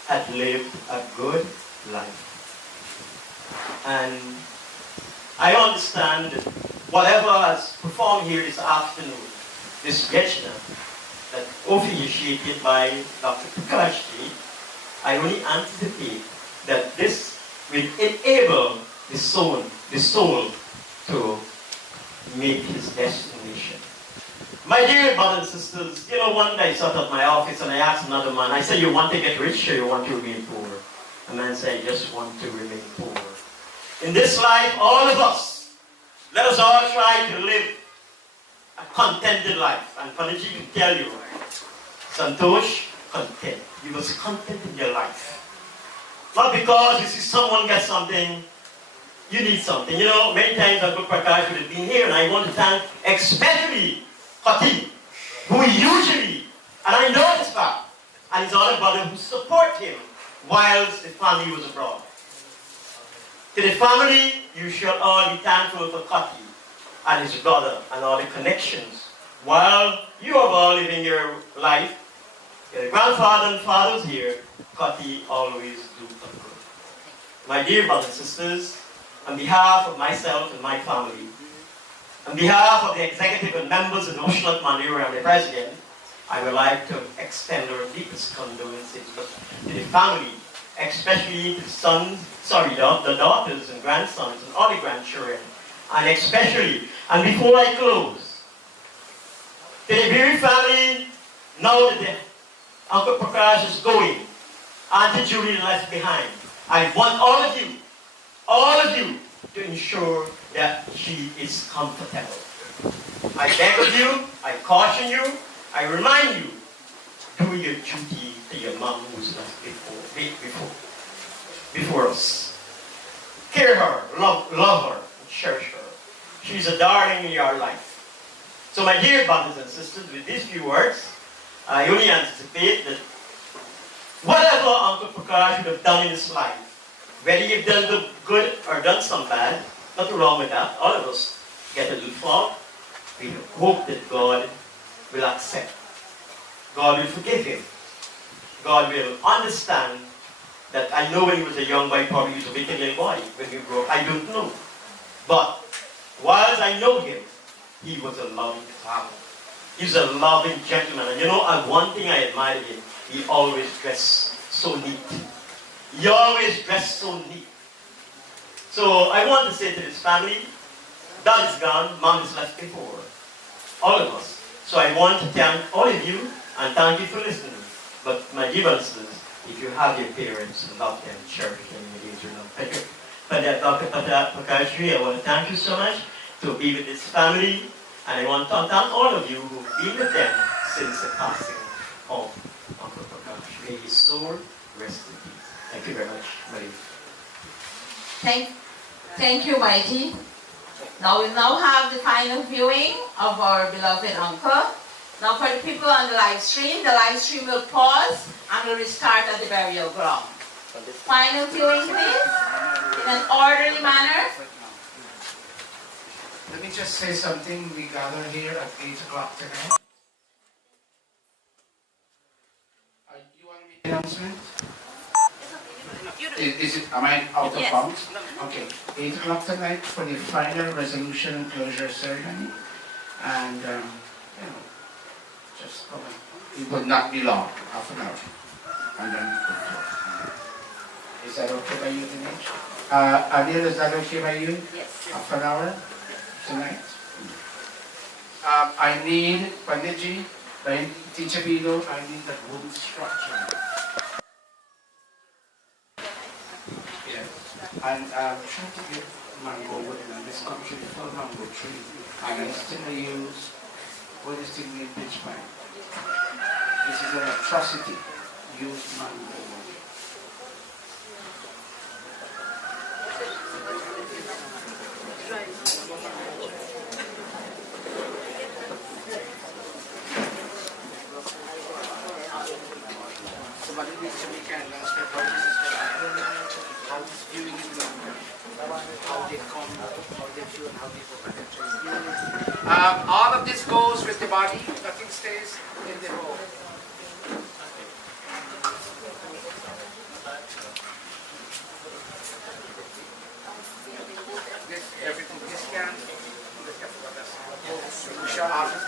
had lived a good life. And I understand that whatever has performed here this afternoon, this yajna, that officiated by Dr. Prakash, I only anticipate that this will enable the soul to make his destination. My dear brothers and sisters, one day I sat at my office and I asked another man, I said, you want to get rich or you want to remain poor? The man said, I just want to remain poor. In this life, all of us, let us all try to live a contented life. And Panaji can tell you, Santosh, content. You must content in your life. Not because you see someone get something, you need something. Many times Uncle Prakash would have been here, and I want to thank especially Kati, who usually, and I know this fact, and his other brother who support him whilst the family was abroad. To the family, you shall all be thankful for Kati and his brother and all the connections. While you are all living your life, your grandfather and fathers here, Kati always do a good. My dear brothers and sisters, on behalf of myself and my family, on behalf of the executive and members of the National Manure and the President, I would like to extend our deepest condolences to the family, especially to the daughters and grandsons and all the grandchildren, and especially, and before I close, to the Beery family, now that Uncle Prakash is going, Auntie Julie left behind, I want all of you, to ensure that she is comfortable. I beg of you, I caution you, I remind you, do your duty to your mom who's left before us. Care her, love her, and cherish her. She's a darling in your life. So my dear brothers and sisters, with these few words, I only anticipate that whatever Uncle Prakash would have done in his life, whether you've done the good or done some bad, nothing wrong with that. All of us get a little fault. We hope that God will accept. God will forgive him. God will understand that I know when he was a young boy, probably he was a wicked little boy when he grew up. I don't know. But whilst I know him, he was a loving father. He was a loving gentleman. And you know, one thing I admired him, he always dressed so neat. He always dressed so neat. So I want to say to this family, Dad is gone, Mom is left before. All of us. So I want to thank all of you and thank you for listening. But my dear brothers, if you have your parents, love them, cherish them, engage your love. Thank you. For that, Dr. Prakash, I want to thank you so much to be with this family. And I want to thank all of you who've been with them since the passing of Uncle Prakash. May his soul rest in peace. Thank you very much, Marie. Thank you, Mighty. Now we have the final viewing of our beloved uncle. Now for the people on the live stream will pause and will restart at the burial ground. Final viewing, please, in an orderly manner. Let me just say something. We gather here at 8 o'clock tonight. You want to make an announcement? Am I out of bounds? Okay. 8 o'clock tonight for the final resolution and closure ceremony. And, just come on. It will not be long, half an hour. And then we'll close. Is that okay by you, Dinesh? Anil, is that okay by you? Yes. Half an hour tonight? I need, Panditji, Teacher Bido, I need that wooden structure. And try to get mango wood in this country, full mango tree. And I still use, what is the name, pitch pine? This is an atrocity. Use mango wood. Somebody needs to make an announcement about this as well. How this viewing is going, how they come, how they view, and how they go. All of this goes with the body, nothing stays in the hole. Everything is scanned. We shall after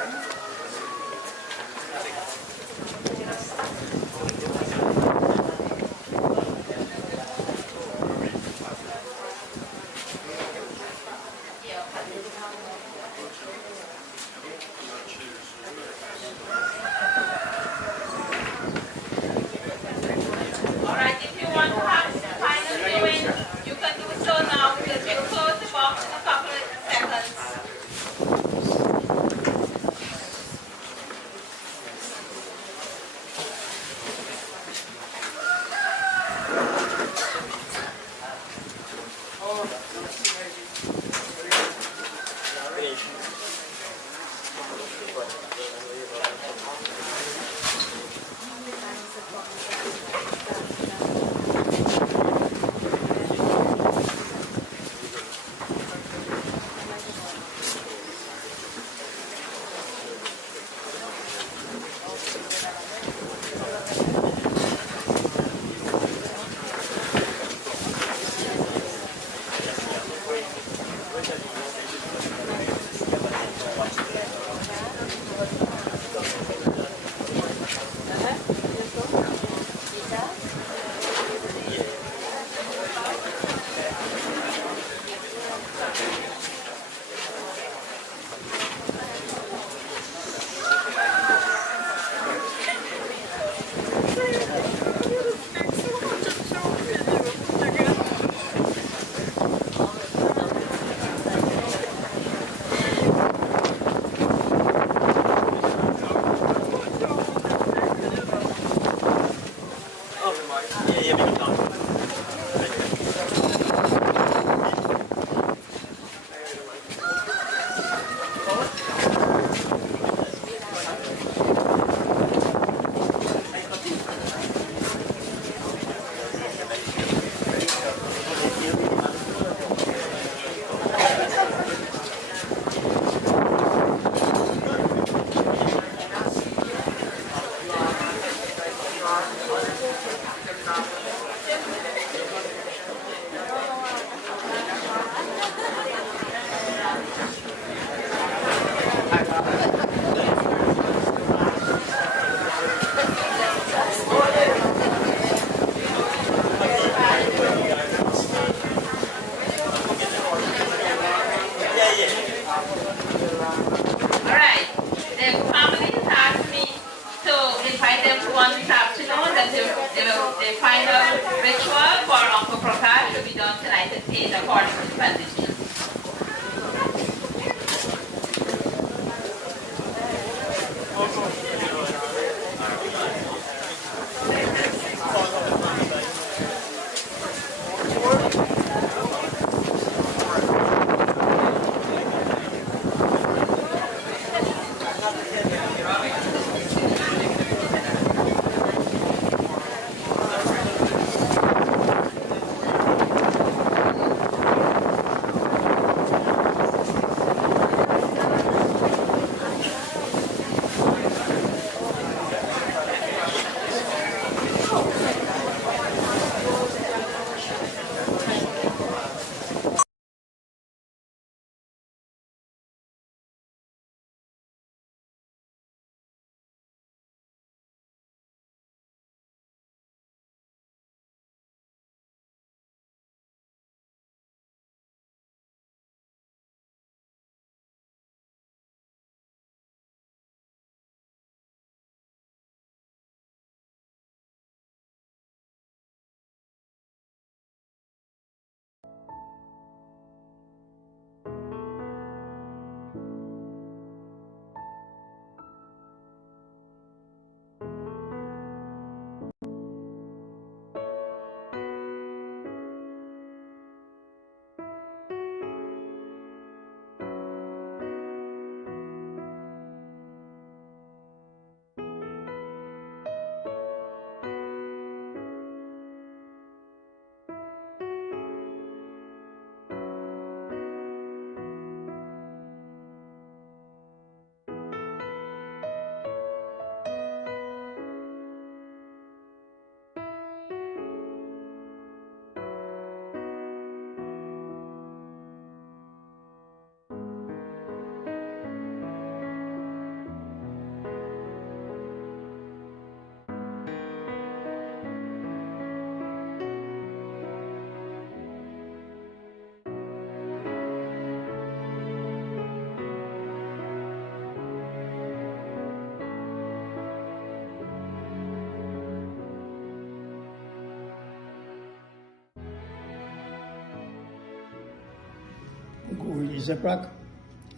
He said, Prak,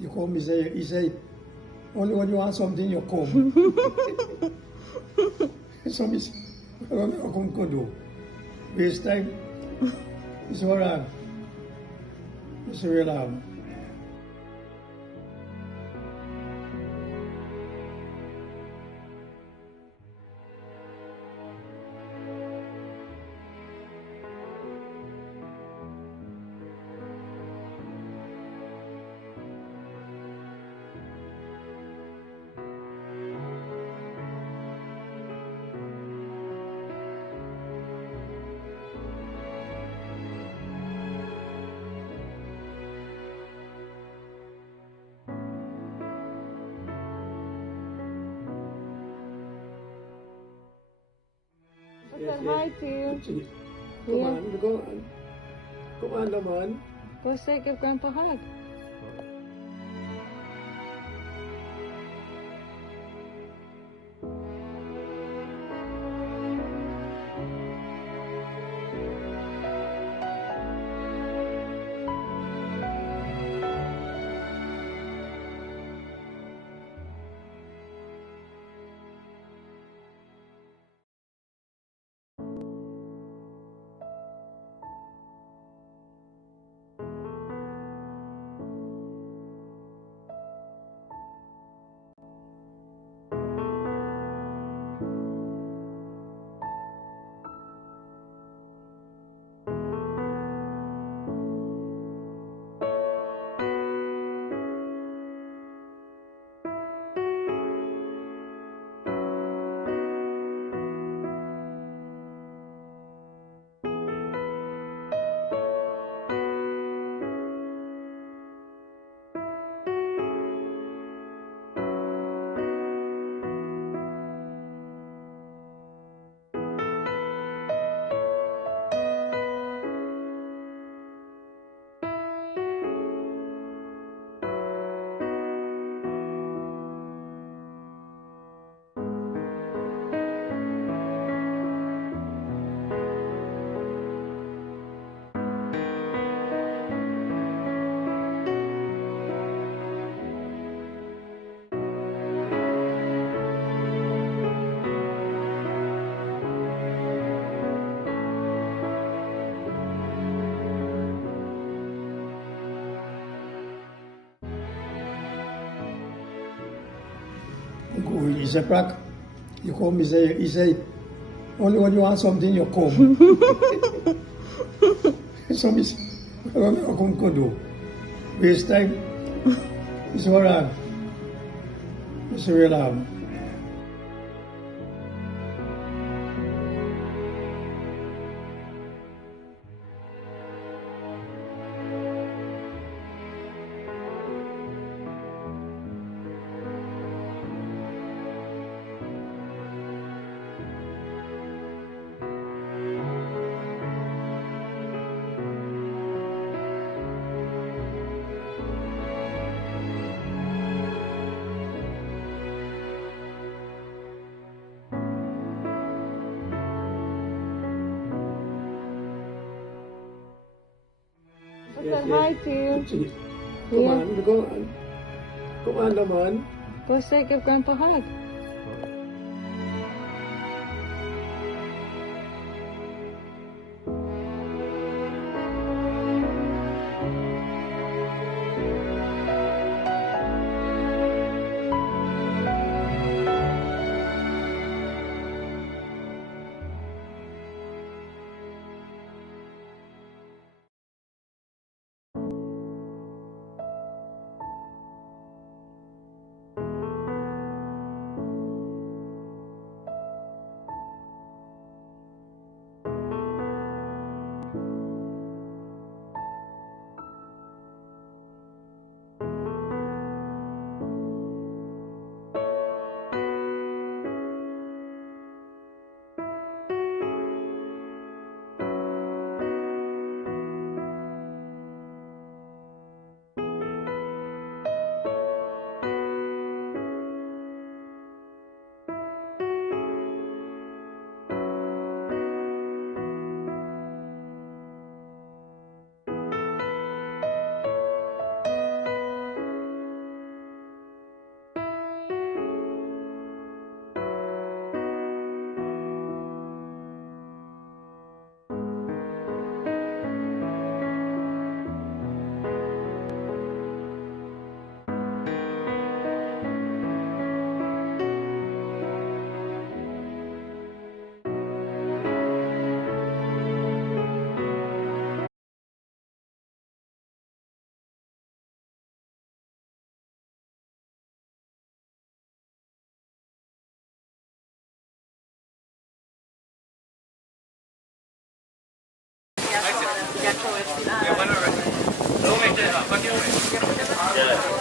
you come, he say, only when you want something, you come. So I said, I don't know what I can do. Waste time. It's all right. It's real hard. I said hi to you. Come on, go on. Come on, Lamont. Go say give Grandpa a hug. He said, Prak, you come, he say, only when you want something, you come. So I said, what I come to do? Waste time. He said, what on? I said, well, I said hi to you. Come on, go on. Come on, naman. Go say, give Grandpa a hug.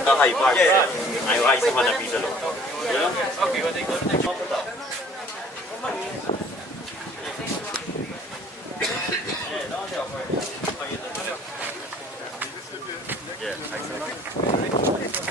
Tao hay park. Ay sa mana pizza lo. Okay, what they go to Yeah, exactly.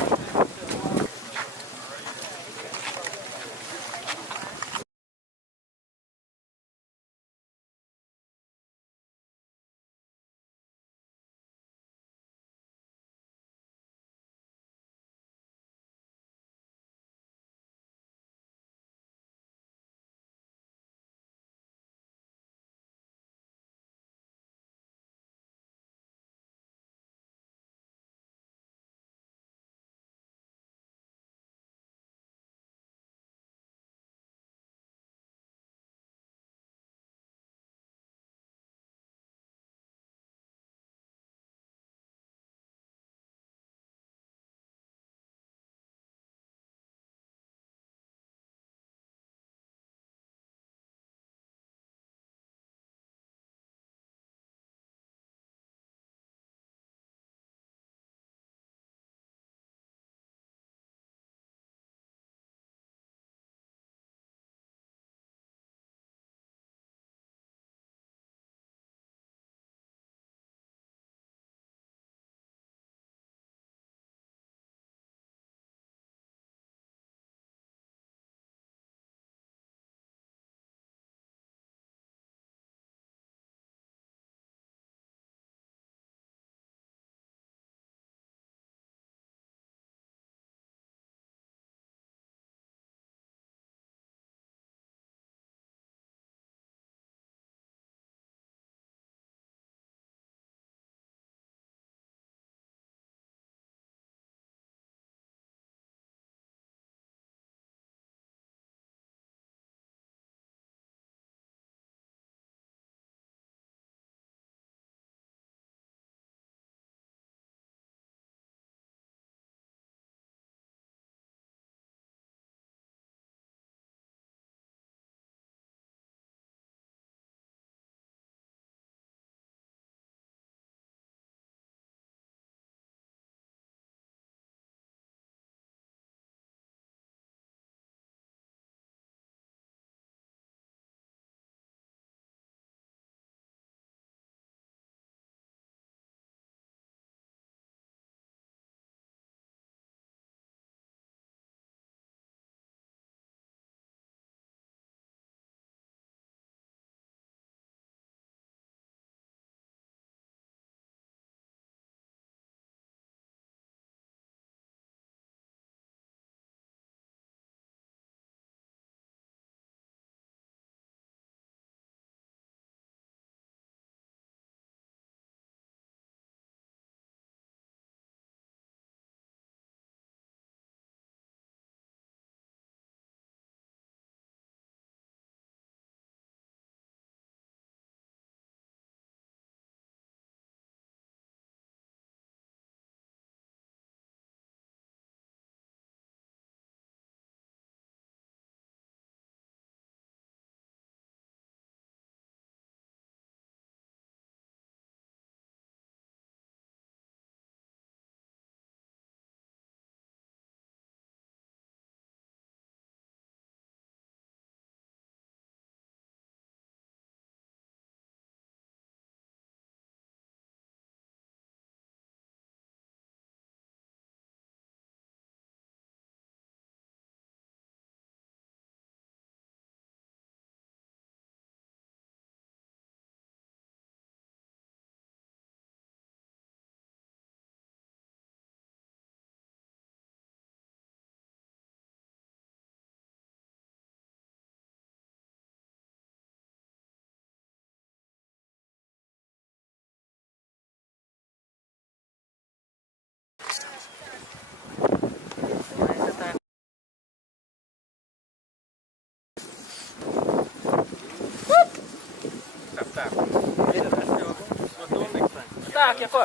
aqui, pô.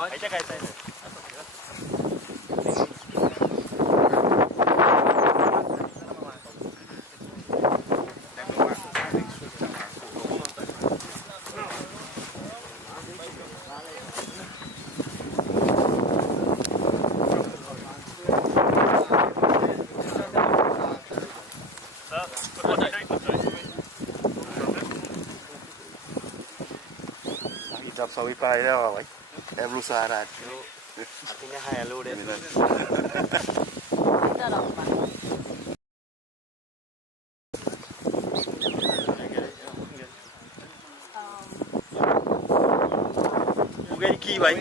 Aí já cai, sai. Dập sau đi phải đâu vậy? Em lu xa ra. Artinya hai lu deh. Bukan iki baik.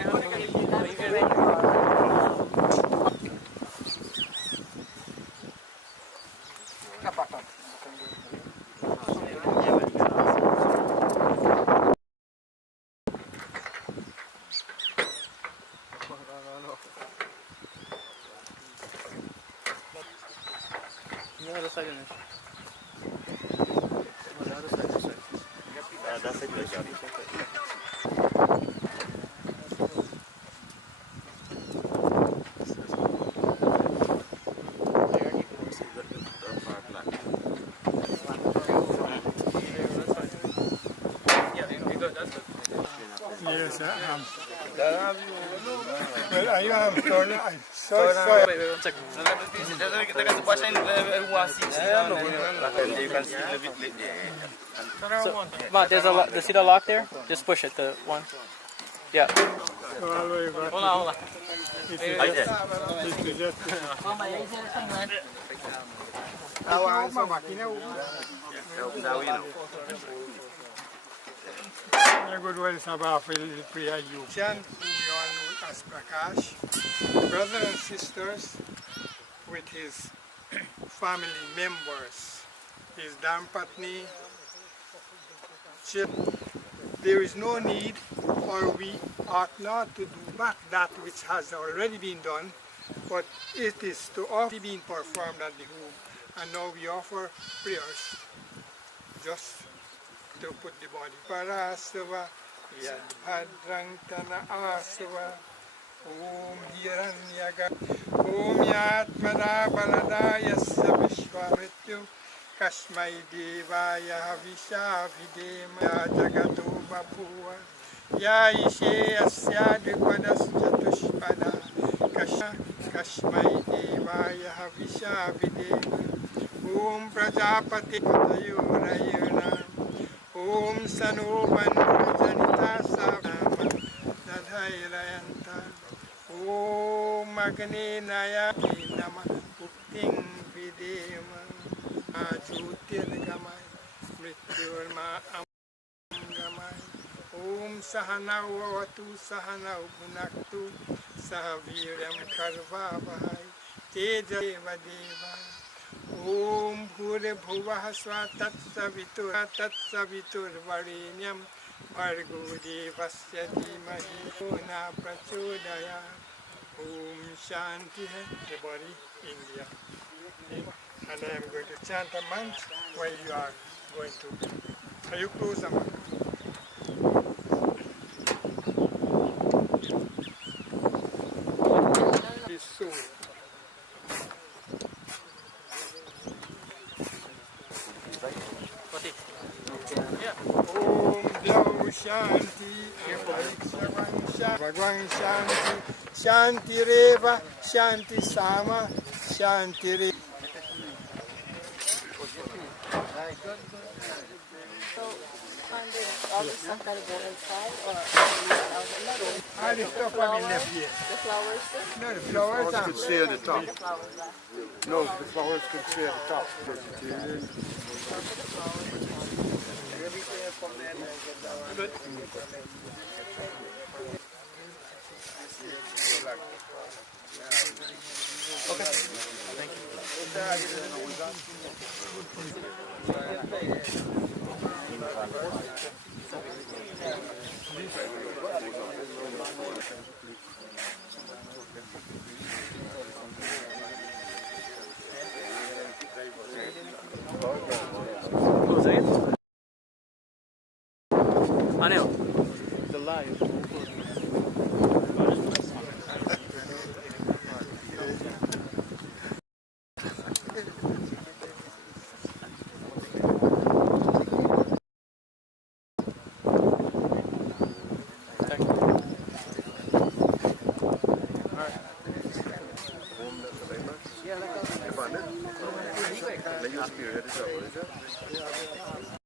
Harus lagi nih. Harus lagi. Ada saja jadi. Yes, well, I am sorry. Sorry. Check. So, Ma, there's a see the lock there? Just push it, the one. Yeah. Hold on. Good well, Sabah Priya Yukshan, whom you all know as Prakash, brothers and sisters with his family members, his Dampatni, there is no need, or we ought not to do back that which has already been done, but it is to offer being performed at the home. And now we offer prayers just to put the body. Parasava, Yadbhadrang Tana Asava, Om Hiranyaga, Om Yatmana Baladaya Savishwamityu, Kashmai Devaya Havisha Videma Jagatu Babua, Ya Ishe Asya Dupadas Jatushpada, Kashmai Devaya Havisha Videma, Om Prajapati Patayurayana, Om Sanoban Janita Savama Dadhairayanta, Om Agni Naya Nama Ukting Videma, Ajutir Gamai, Mrityurma Amgamai, Om Sahanau Vatu Sahanau Gunaktu, Sahaviram Karva Bahai, Teja Deva. Om Bhure Bhuvah Swatat Savitur Varinyam Bhargo Devasya Dhimahi Na Prachodaya. Om Shanti. The body, India. And I am going to chant a mantra while you are going to. Are you close, Amma? His soul. Om Shanti, Bhagwan Shanti, Shanti Reva, Shanti Sama, Shanti Reva. All this stuff gotta go inside, or All the stuff I mean left here. the flowers? No, the flowers are. Could stay at the top. The flowers are. No, the flowers could stay at the top. Good. Okay. Thank Close it. Anil. on it. The use period is up, is it?